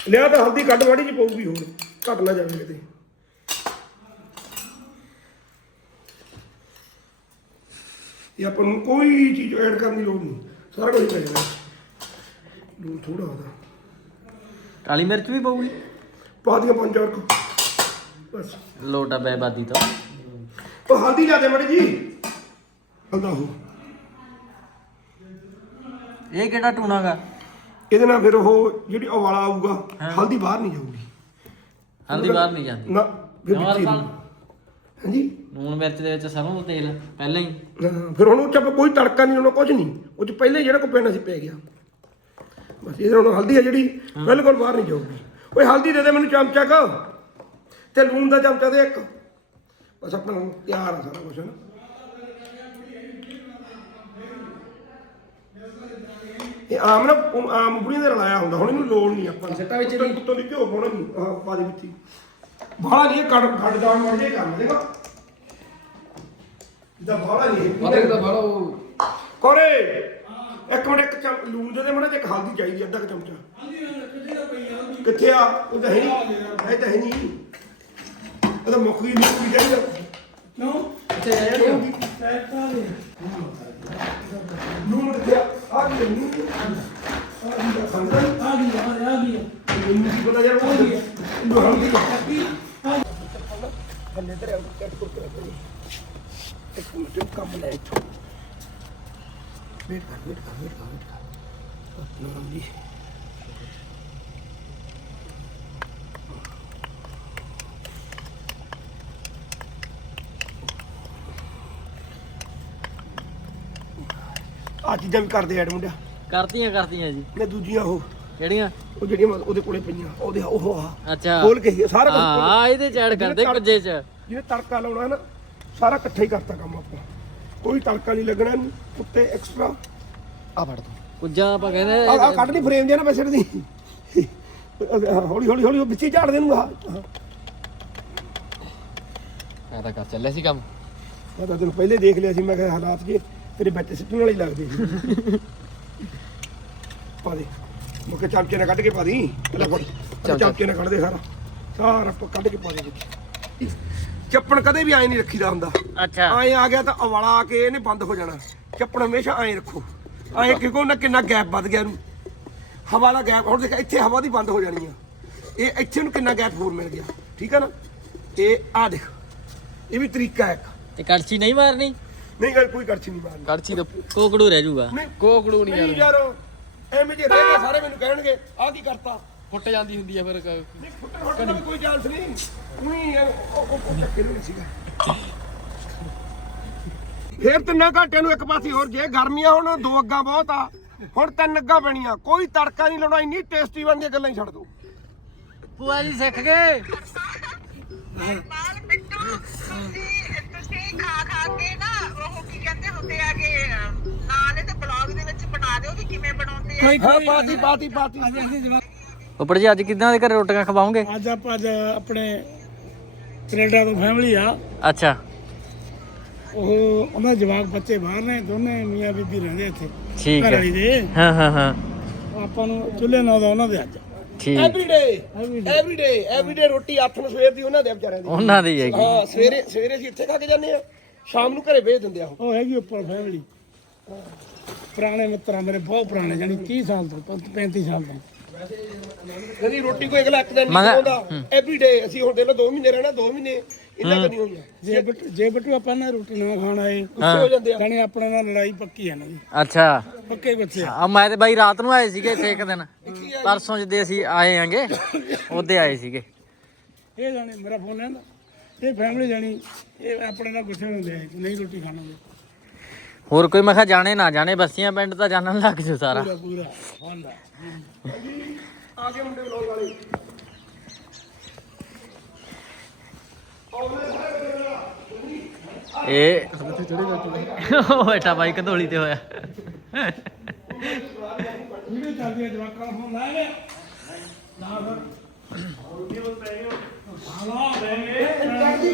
ਲਿਆ ਤਾਂ ਹਲਦੀ ਕੱਢ ਮਾੜੀ ਜੀ ਪਊਗੀ ਹੋਰ। ਘੱਟ ਨਾ ਜਾਵੇ ਕਿਤੇ। ਇਹ ਆਪਾਂ ਨੂੰ ਕੋਈ ਚੀਜ਼ ਐਡ ਕਰਨ ਦੀ ਲੋੜ ਨਹੀਂ। ਸਾਰਾ ਕੁਝ ਪੈ ਜਾਣਾ। ਲੂਣ ਥੋੜਾ ਉਹਦਾ। ਕਾਲੀ ਮਿਰਚ ਵੀ ਪਊਗੀ? ਪਾ ਦੀਆਂ ਪੰਜ ਚਾਰ ਕੁ। ਬਸ। ਲੋਟਾ ਬੈ ਬਾਦੀ ਤੋਂ। ਉਹ ਹਲਦੀ ਲਿਆ ਦੇ ਮੜੀ ਜੀ। ਹਲਦਾ ਹੋ। ਇਹ ਕਿਹੜਾ ਟੂਣਾਗਾ ਇਹਦੇ ਨਾਲ ਫਿਰ ਉਹ ਜਿਹੜੀ ਉਵਾਲਾ ਆਊਗਾ ਹਲਦੀ ਬਾਹਰ ਨਹੀਂ ਜਾਊਗੀ। ਹਲਦੀ ਬਾਹਰ ਨਹੀਂ ਜਾਂਦੀ। ਨਾ ਫਿਰ ਨਵਾਂ ਵਿੱਚ। ਹਾਂਜੀ? ਨੂਣ ਮਿਰਚ ਦੇ ਵਿੱਚ ਸਰੋਂ ਦਾ ਤੇਲ ਪਹਿਲਾਂ ਹੀ। ਫਿਰ ਹੁਣ ਉਹ ਚ ਆਪਾਂ ਕੋਈ ਤੜਕਾ ਨਹੀਂ ਲਾਉਣਾ ਕੁਝ ਨਹੀਂ। ਉਹ ਚ ਪਹਿਲੇ ਜਿਹੜਾ ਕੋ ਪੈਣਾ ਸੀ ਪੈ ਗਿਆ। ਬਸ ਇਹਦੇ ਹੁਣ ਹਲਦੀ ਆ ਜਿਹੜੀ ਬਿਲਕੁਲ ਬਾਹਰ ਨਹੀਂ ਜਾਊਗੀ। ਓਏ ਹਲਦੀ ਦੇ ਦੇ ਮੈਨੂੰ ਚਮਚਾ ਕ। ਤੇ ਲੂਣ ਦਾ ਚਮਚਾ ਦੇ ਇੱਕ। ਬਸ ਆਪਣਾ ਹੁਣ ਤਿਆਰ ਆ ਸਾਰਾ ਕੁਝ ਨਾ ਇਹ ਆਮ ਨਾ ਉਹ ਆਮ ਬੁੜੀਆਂ ਦੇ ਰਲਾਇਆ ਹੁੰਦਾ ਹੁਣ ਇਹਨੂੰ ਲੋੜ ਨਹੀਂ ਆਪਾਂ। ਸੱਟਾ ਵਿੱਚ ਨਹੀਂ ਉੱਤੋਂ ਦੀ ਘਿਓ ਪਾਉਣਾ ਨਹੀਂ ਆਹ ਪਾ ਦੇ ਵਿੱਚ ਹੀ। ਬਾਹਲਾ ਨਹੀਂ ਇਹ ਕੱਢ ਕੱਢ ਜਾਣ ਮੜ ਜੇ ਕੰਮ ਦੇਗਾ ਦਾ ਬਾਹਲਾ ਨਹੀਂ ਕਿਦਾ ਬਾਲਾ ਉਹ ਕੋਰੇ! ਇੱਕ ਮਿੰਟ ਇੱਕ ਚਮ ਲੂਣ ਦੇ ਦੇ ਮੜਾ ਇੱਕ ਹਲਦੀ ਚਾਹੀਦੀ ਅੱਧਾ ਕੁ ਚਮਚਾ। ਕਿੱਥੇ ਆ ਉਹ ਤਾਂ ਹੈ ਨਹੀਂ। ਹੈ ਤਾਂ ਹੈ ਨਹੀਂ। ਇਹ ਤਾਂ ਮੁੱਕ ਗਈ ਨਹੀਂ ਪੀ ਜਾਈਦਾ ਕਿਉਂ? ਅੱਛਾ ਯਾਰ ਟੈਕਟਾ ਦੇ ਲੂਣ ਕਿੱਥੇ ਆ? ਆ ਗਈ ਲੂਣ। ਆ ਗਈ ਖੰਡਾ। ਆ ਗਈ ਆ ਆ ਗਈ ਮੈਨੂੰ ਕੀ ਪਤਾ ਯਾਰ ਉਹ ਲੂਣ ਹਲਦੀ ਥੱਲੇ ਤੇ ਆ ਕੱਟ ਕੁਰ ਕਰ ਇੱਕ ਮਿੰਟ ਕੰਮ ਲੈ ਇੱਥੋਂ। ਵੇਟ ਕਰ ਵੇਟ ਕਰ ਵੇਟ ਕਰ ਵੇਟ ਕਰ ਸਤਨਾਮ ਜੀ ਆ ਚੀਜ਼ਾਂ ਵੀ ਕਰਦੇ ਐਡ ਮੁੰਡਿਆ ਕਰਤੀਆਂ ਕਰਤੀਆਂ ਜੀ। ਨੇ ਦੂਜੀਆਂ ਉਹ। ਕਿਹੜੀਆਂ? ਉਹ ਜਿਹੜੀਆਂ ਉਹਦੇ ਕੋਲੇ ਪਈਆਂ। ਉਹਦੇ ਉਹ ਆ ਅੱਛਾ। ਖੋਲ ਕੇ ਹੀ ਸਾਰਾ ਕੁਝ ਹਾਂ ਇਹਦੇ ਚ ਐਡ ਕਰਦੇ ਕੁਝੇ ਚ। ਜਿਹਨੇ ਤੜਕਾ ਲਾਉਣਾ ਹੈ ਨਾ ਸਾਰਾ ਇਕੱਠਾ ਹੀ ਕਰਤਾ ਕੰਮ ਆਪਾਂ। ਕੋਈ ਤੜਕਾ ਨਹੀਂ ਲੱਗਣਾ ਇਹਨੂੰ ਉੱਤੇ ਐਕਸਟਰਾ ਆ ਫੜ ਦੋ ਕੁਝਾ ਆਪਾਂ ਕਹਿੰਦੇ ਆ ਆ ਕੱਢ ਲਈ ਫਰੇਮ ਜਿਹਾ ਨਾ ਪੈਸੇ ਦੀ। ਹੌਲੀ ਹੌਲੀ ਹੌਲੀ ਉਹ ਵਿੱਚ ਹੀ ਝਾੜ ਦੇਣਗਾ ਮੈਂ ਤਾਂ ਕਰ ਚੱਲਿਆ ਸੀ ਕੰਮ। ਮੈਂ ਤਾਂ ਤੈਨੂੰ ਪਹਿਲੇ ਦੇਖ ਲਿਆ ਸੀ ਮੈਂ ਕਿਹਾ ਹਾਲਾਤ ਜੇ ਤੇਰੇ ਬੱਚੇ ਸਿੱਟਣ ਵਾਲੇ ਹੀ ਲੱਗਦੇ ਸੀ। ਪਾ ਦੇ। ਮੁੱਕੇ ਚਮਚੇ ਨਾਲ ਕੱਢ ਕੇ ਪਾ ਦੀ। ਪਹਿਲਾਂ ਫੜ ਪਹਿਲਾਂ ਚਮਚੇ ਨਾਲ ਕੱਢ ਦੇ ਸਾਰਾ। ਸਾਰਾ ਕੱਢ ਕੇ ਪਾ ਦੇ ਵਿੱਚ। ਚੱਪਣ ਕਦੇ ਵੀ ਐਂ ਨਹੀਂ ਰੱਖੀਦਾ ਹੁੰਦਾ। ਅੱਛਾ। ਐਂ ਆ ਗਿਆ ਤਾਂ ਉਵਾਲਾ ਆ ਕੇ ਇਹਨੇ ਬੰਦ ਹੋ ਜਾਣਾ। ਚੱਪਣ ਹਮੇਸ਼ਾ ਐਂ ਰੱਖੋ। ਐਂ ਕਿਉਂਕਿ ਉਹਨਾਂ ਕਿੰਨਾ ਗੈਪ ਵੱਧ ਗਿਆ ਇਹਨੂੰ। ਹਵਾ ਦਾ ਗੈਪ ਹੁਣ ਦੇਖ ਇੱਥੇ ਹਵਾ ਦੀ ਬੰਦ ਹੋ ਜਾਣੀ ਆ। ਇਹ ਇੱਥੇ ਨੂੰ ਕਿੰਨਾ ਗੈਪ ਹੋਰ ਮਿਲ ਗਿਆ। ਠੀਕ ਆ ਨਾ? ਇਹ ਆ ਦੇਖ। ਇਹ ਵੀ ਤਰੀਕਾ ਹੈ ਇੱਕ। ਤੇ ਕੜਛੀ ਨਹੀਂ ਮਾਰਨੀ? ਨਹੀਂ ਗੱਲ ਕੋਈ ਕਰਛੀ ਨਹੀਂ ਮਾਰਨੀ। ਕੜਛੀ ਦਾ ਕੋਕੜੂ ਰਹਿ ਜਾਊਗਾ। ਨਹੀਂ। ਕੋਕੜੂ ਨਹੀਂ ਯਾਰ ਐਵੇਂ ਜੇ ਰਹਿ ਗਏ ਸਾਰੇ ਮੈਨੂੰ ਕਹਿਣਗੇ ਆਹ ਕੀ ਕਰਤਾ? ਫੁੱਟ ਜਾਂਦੀ ਹੁੰਦੀ ਆ ਫਿਰ ਨਹੀਂ ਫੁੱਟਣ ਫੁੱਟਣ ਦਾ ਵੀ ਕੋਈ ਚਾਂਸ ਨਹੀਂ। ਉਹੀ ਯਾਰ ਉਹ ਉਹ ਉਹ ਚੱਕੇ ਨਹੀਂ ਸੀਗਾ। ਫੇਰ ਤਿੰਨਾਂ ਘੰਟਿਆਂ ਨੂੰ ਇੱਕ ਪਾਸੇ ਹੋਰ ਜੇ ਗਰਮੀਆਂ ਹੁਣ ਦੋ ਅੱਗਾਂ ਬਹੁਤ ਆ। ਹੁਣ ਤਿੰਨ ਅੱਗਾਂ ਪੈਣੀਆਂ। ਕੋਈ ਤੜਕਾ ਨਹੀਂ ਲਾਉਣਾ ਇੰਨੀ ਟੇਸਟੀ ਬਣਦੀਆਂ ਗੱਲਾਂ ਹੀ ਛੱਡ ਦੋ। ਭੂਆ ਜੀ ਸਿੱਖ ਗਏ? ਤੁਸੀਂ ਤੁਸੀਂ ਖਾ ਖਾ ਕੇ ਨਾ ਉਹ ਕੀ ਕਹਿੰਦੇ ਹੁੰਦੇ ਆ ਕਿ ਨਾਲ ਇਹਦੇ ਬਲੌਗ ਦੇ ਵਿੱਚ ਬਣਾ ਦਿਓ ਵੀ ਕਿਵੇਂ ਬਣਾਉਂਦੇ ਆ ਹਾਂ ਪਾਤੀ ਪਾਤੀ ਪਾਤੀ ਉੱਪਰ ਜੀ ਅੱਜ ਕਿਦਾਂ ਦੇ ਘਰੇ ਰੋਟੀਆਂ ਖਵਾਉਂਗੇ ਅੱਜ ਆਪਾਂ ਅੱਜ ਆਪਣੇ ਕੈਨੇਡਾ ਤੋਂ ਫੈਮਿਲੀ ਆ। ਅੱਛਾ। ਉਹ ਉਹਨਾਂ ਜਵਾਕ ਬੱਚੇ ਬਾਹਰ ਨੇ ਦੋਨੇ ਮੀਆਂ ਬੀਬੀ ਰਹਿੰਦੇ ਇੱਥੇ ਠੀਕ ਘਰ ਹੈ। ਵਾਲੀ ਦੇ। ਹਾਂ ਹਾਂ ਆਪਾਂ ਨੂੰ ਚੁੱਲ੍ਹੇ ਨਾਲ ਦਾ ਉਹਨਾਂ ਦੇ ਅੱਜ। ਠੀਕ। Every day every day every day ਰੋਟੀ ਨੂੰ ਸਵੇਰ ਦੀ ਉਹਨਾਂ ਦੇ ਵਿਚਾਰਿਆਂ ਦੀ। ਉਹਨਾਂ ਦੀ ਹੈਗੀ। ਹਾਂ ਸਵੇਰੇ ਸਵੇਰੇ ਅਸੀਂ ਇੱਥੇ ਖਾ ਕੇ ਜਾਂਦੇ ਆ ਸ਼ਾਮ ਨੂੰ ਘਰੇ ਭੇਜ ਦਿੰਦੇ ਆ ਉਹ। ਉਹ ਹੈਗੀ ਉੱਪਰ ਫੈਮਿਲੀ ਪੁਰਾਣੇ ਮਿੱਤਰਾਂ ਮੇਰੇ ਬਹੁਤ ਪੁਰਾਣੇ ਜਾਨੀ 30 ਸਾਲ ਤੋਂ 35 ਸਾਲ ਤੋਂ। ਕਦੀ ਰੋਟੀ ਕੋਈ ਅਗਲਾ ਇੱਕ ਦਿਨ ਨਹੀਂ ਖਾਉਂਦਾ। ਐਵਰੀ ਡੇ ਅਸੀਂ ਹੁਣ ਦੇ ਲੋ 2 ਮਹੀਨੇ ਰਹਿਣਾ 2 ਮਹੀਨੇ ਇੰਨਾ ਕਦੀ ਹੋਈਆਂ ਜੇ ਬਟ ਜੇ ਬਟੂ ਆਪਾਂ ਨਾ ਰੋਟੀ ਨਾ ਖਾਣ ਆਏ ਗੁੱਸੇ ਹੋ ਜਾਂਦੇ ਆ। ਜਾਨੀ ਆਪਣੇ ਨਾਲ ਲੜਾਈ ਪੱਕੀ ਹੈ ਨਾ ਜੀ। ਅੱਛਾ। ਪੱਕੇ ਗੁੱਸੇ ਆ। ਆ ਮੈਂ ਤੇ ਬਾਈ ਰਾਤ ਨੂੰ ਆਏ ਸੀਗੇ ਇੱਥੇ ਇੱਕ ਦਿਨ। ਪਰਸੋਂ ਜਿੱਦੇ ਅਸੀਂ ਆਏ ਆਂਗੇ ਉਹਦੇ ਆਏ ਸੀਗੇ। ਇਹ ਜਾਣੀ ਮੇਰਾ ਫੋਨ ਲੈਂਦਾ ਇਹ ਫੈਮਿਲੀ ਜਾਣੀ ਇਹ ਆਪਣੇ ਨਾਲ ਗੁੱਸੇ ਹੁੰਦੇ ਆ ਨਹੀਂ ਰੋਟੀ ਖਾਣਾਂਗੇ। ਹੋਰ ਕੋਈ? ਮੈਂ ਕਿਹਾ ਜਾਣੇ ਨਾ ਜਾਣੇ ਬੱਸੀਆਂ ਪਿੰਡ ਤਾਂ ਜਾਣਨ ਲੱਗ ਜੂ ਸਾਰਾ। ਪੂਰਾ ਪੂਰਾ। ਹੁੰਦਾ ਆ ਕੇ ਮੁੰਡੇ ਬਲੌਗ ਵਾਲੇ। ਇਹ ਬਾਈ ਕੰਧੋਲੀ ਤੇ ਹੋਇਆ। ਵੀਡੀਓ ਚੱਲਦੀ ਹੈ ਜਵਾਕਾਂ ਦਾ। ਫੋਨ ਲਾਇਆ ਗਿਆ ਨਾ ਫਿਰ ਹਾਲਾ ਬੈਗੇ ਮਾਤਾ ਜੀ।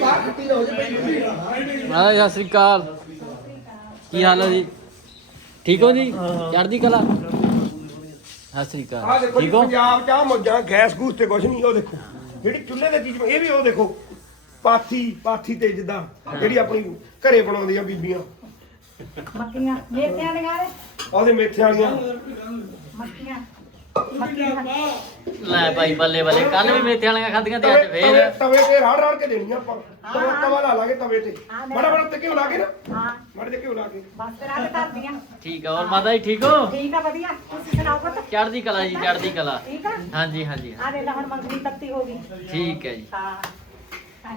ਸਤਿ ਸ੍ਰੀ ਅਕਾਲ। ਕੀ ਹਾਲ ਹੈ ਜੀ? ਠੀਕ ਹੋ ਜੀ? ਚੜ੍ਹਦੀ ਕਲਾ? ਸਤਿ ਸ੍ਰੀ ਆਹ ਅਕਾਲ ਦੇਖੋ ਜੀ ਠੀਕ ਹੋ? ਪੰਜਾਬ ਚ ਆ ਮੌਜਾਂ ਗੈਸ ਗੂਸ ਤੇ ਕੁਛ ਨਹੀਂ ਉਹ ਦੇਖੋ। ਜਿਹੜੀ ਚੁੱਲ੍ਹੇ ਦੇ ਚੀਜ਼ ਇਹ ਵੀ ਉਹ ਦੇਖੋ। ਪਾਥੀ ਪਾਥੀ ਤੇ ਜਿੱਦਾਂ ਜਿਹੜੀ ਆਪਣੀ ਘਰੇ ਬਣਾਉਂਦੀਆਂ ਬੀਬੀਆਂ। ਮੱਕੀਆਂ ਮੇਥਿਆਂ ਦੇ ਗਾਲੇ ਉਹਦੇ ਮੇਥੇ ਵਾਲੀਆਂ ਮੱਕੀਆਂ ਲੈ ਭਾਈ ਬੱਲੇ ਬੱਲੇ ਕੱਲ ਵੀ ਮੇਥੇ ਵਾਲੀਆਂ ਖਾਧੀਆਂ ਤੇ ਅੱਜ ਫੇਰ। ਤਵੇ ਤੇ ਰਾੜ ਰਾੜ ਕੇ ਦੇਣੀਆਂ ਆਪਾਂ। ਤਵਾ ਤਵਾ ਲਾ ਲਾਂਗੇ ਤਵੇ ਤੇ। ਬੜਾ ਬੜਾ ਤੇ ਘਿਓ ਲਾ ਕੇ ਨਾ। ਹਾਂ। ਮਾੜੇ ਤੇ ਘਿਓ ਲਾ ਕੇ। ਬਸ ਰਾਤ ਕਰਦੀਆਂ। ਠੀਕ ਆ ਹੋਰ ਮਾਤਾ ਜੀ ਠੀਕ ਹੋ? ਠੀਕ ਆ ਵਧੀਆ। ਤੁਸੀਂ ਸੁਣਾਓ ਪੁੱਤ? ਚੜ੍ਹਦੀ ਕਲਾ ਜੀ ਚੜ੍ਹਦੀ ਕਲਾ। ਠੀਕ ਆ? ਹਾਂਜੀ ਹਾਂਜੀ। ਆ ਦੇ ਲੈ ਹੁਣ ਮੰਗਣੀ ਤੱਤੀ ਹੋ ਗਈ। ਠੀਕ ਹੈ ਜੀ। ਹਾਂ ਹਾਂ। ਆ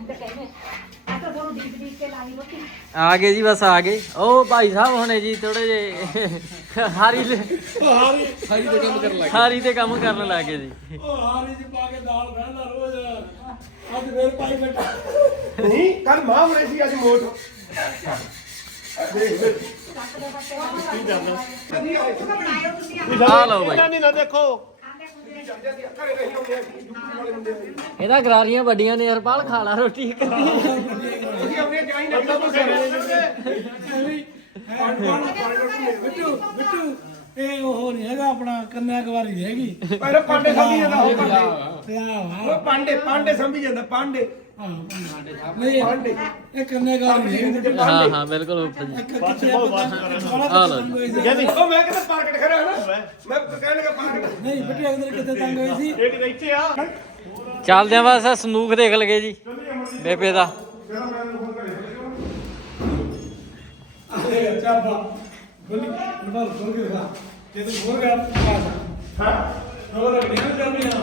ਤਾਂ ਗਏ ਜੀ ਬਸ ਆ ਗਏ। ਉਹ ਭਾਈ ਸਾਹਿਬ ਹੁਣੇ ਜੀ ਥੋੜੇ ਜੇ ਹਾਰੀ ਹਾਰੀ ਸਾਰੀ ਦੇ ਕੰਮ ਕਰਨ ਲੱਗ ਹਾਰੀ ਤੇ ਕੰਮ ਕਰਨ ਲੱਗੇ ਜੀ। ਉਹ ਹਾਰੀ ਚ ਪਾ ਕੇ ਦਾਲ ਖਾਂਦਾ ਰੋਜ਼। ਅੱਜ ਫੇਰ ਪਾਈ ਬੈਠਾ। ਨਹੀਂ ਕੱਲ ਮਾਂ ਬਣੇ ਸੀ ਅੱਜ ਮੋਟ। ਦੇਖ ਦੇਖ। ਆ ਲਓ ਭਾਈ ਨਹੀਂ ਨਾ ਦੇਖੋ। ਇਹਦਾ ਗਰਾਰੀਆਂ ਵੱਡੀਆਂ ਨੇ ਹਰਪਾਲ ਖਾ ਲਾ ਰੋਟੀ ਇੱਕ ਇਹ ਉਹ ਨਹੀਂ ਹੈਗਾ ਆਪਣਾ ਕੰਨਿਆ ਕੁਵਾਰੀ ਹੈਗੀ। ਪਹਿਲਾਂ ਪਾਂਡੇ ਸਮਝੀ ਜਾਂਦਾ ਉਹ ਪਾਂਡੇ ਪਾਂਡੇ ਪਾਂਡੇ ਸਮਝੀ ਜਾਂਦਾ ਪਾਂਡੇ ਨਹੀਂ ਇਹ ਹਾਂ ਹਾਂ ਬਿਲਕੁਲ ਉੱਪਰ ਜੀ। ਆ ਲਓ ਜੀ। ਉਹ ਮੈਂ ਕਹਿੰਦਾ ਮਾਰਕੀਟ ਖੜਾ ਹੈ ਨਾ ਮੈਂ ਕਹਿਣ ਲੱਗਾ ਮਾਰਕੀਟ ਨਹੀਂ ਬਿੱਟੂ ਅਗਰ ਕਿੱਥੇ ਤੰਗ ਹੋਈ ਸੀ? ਚੱਲਦੇ ਆ ਬਸ ਸੰਦੂਕ ਦੇਖ ਲਗੇ ਜੀ। ਬੇਬੇ ਦਾ। ਚਾਬਾ ਬੋਲੀ ਬੋਲ ਬੋਲ ਕੇ ਦਿਖਾ। ਜੇ ਤੂੰ ਹਾਂ। ਹੋਰ ਨਹੀਂ ਕਰਨੀ ਆ।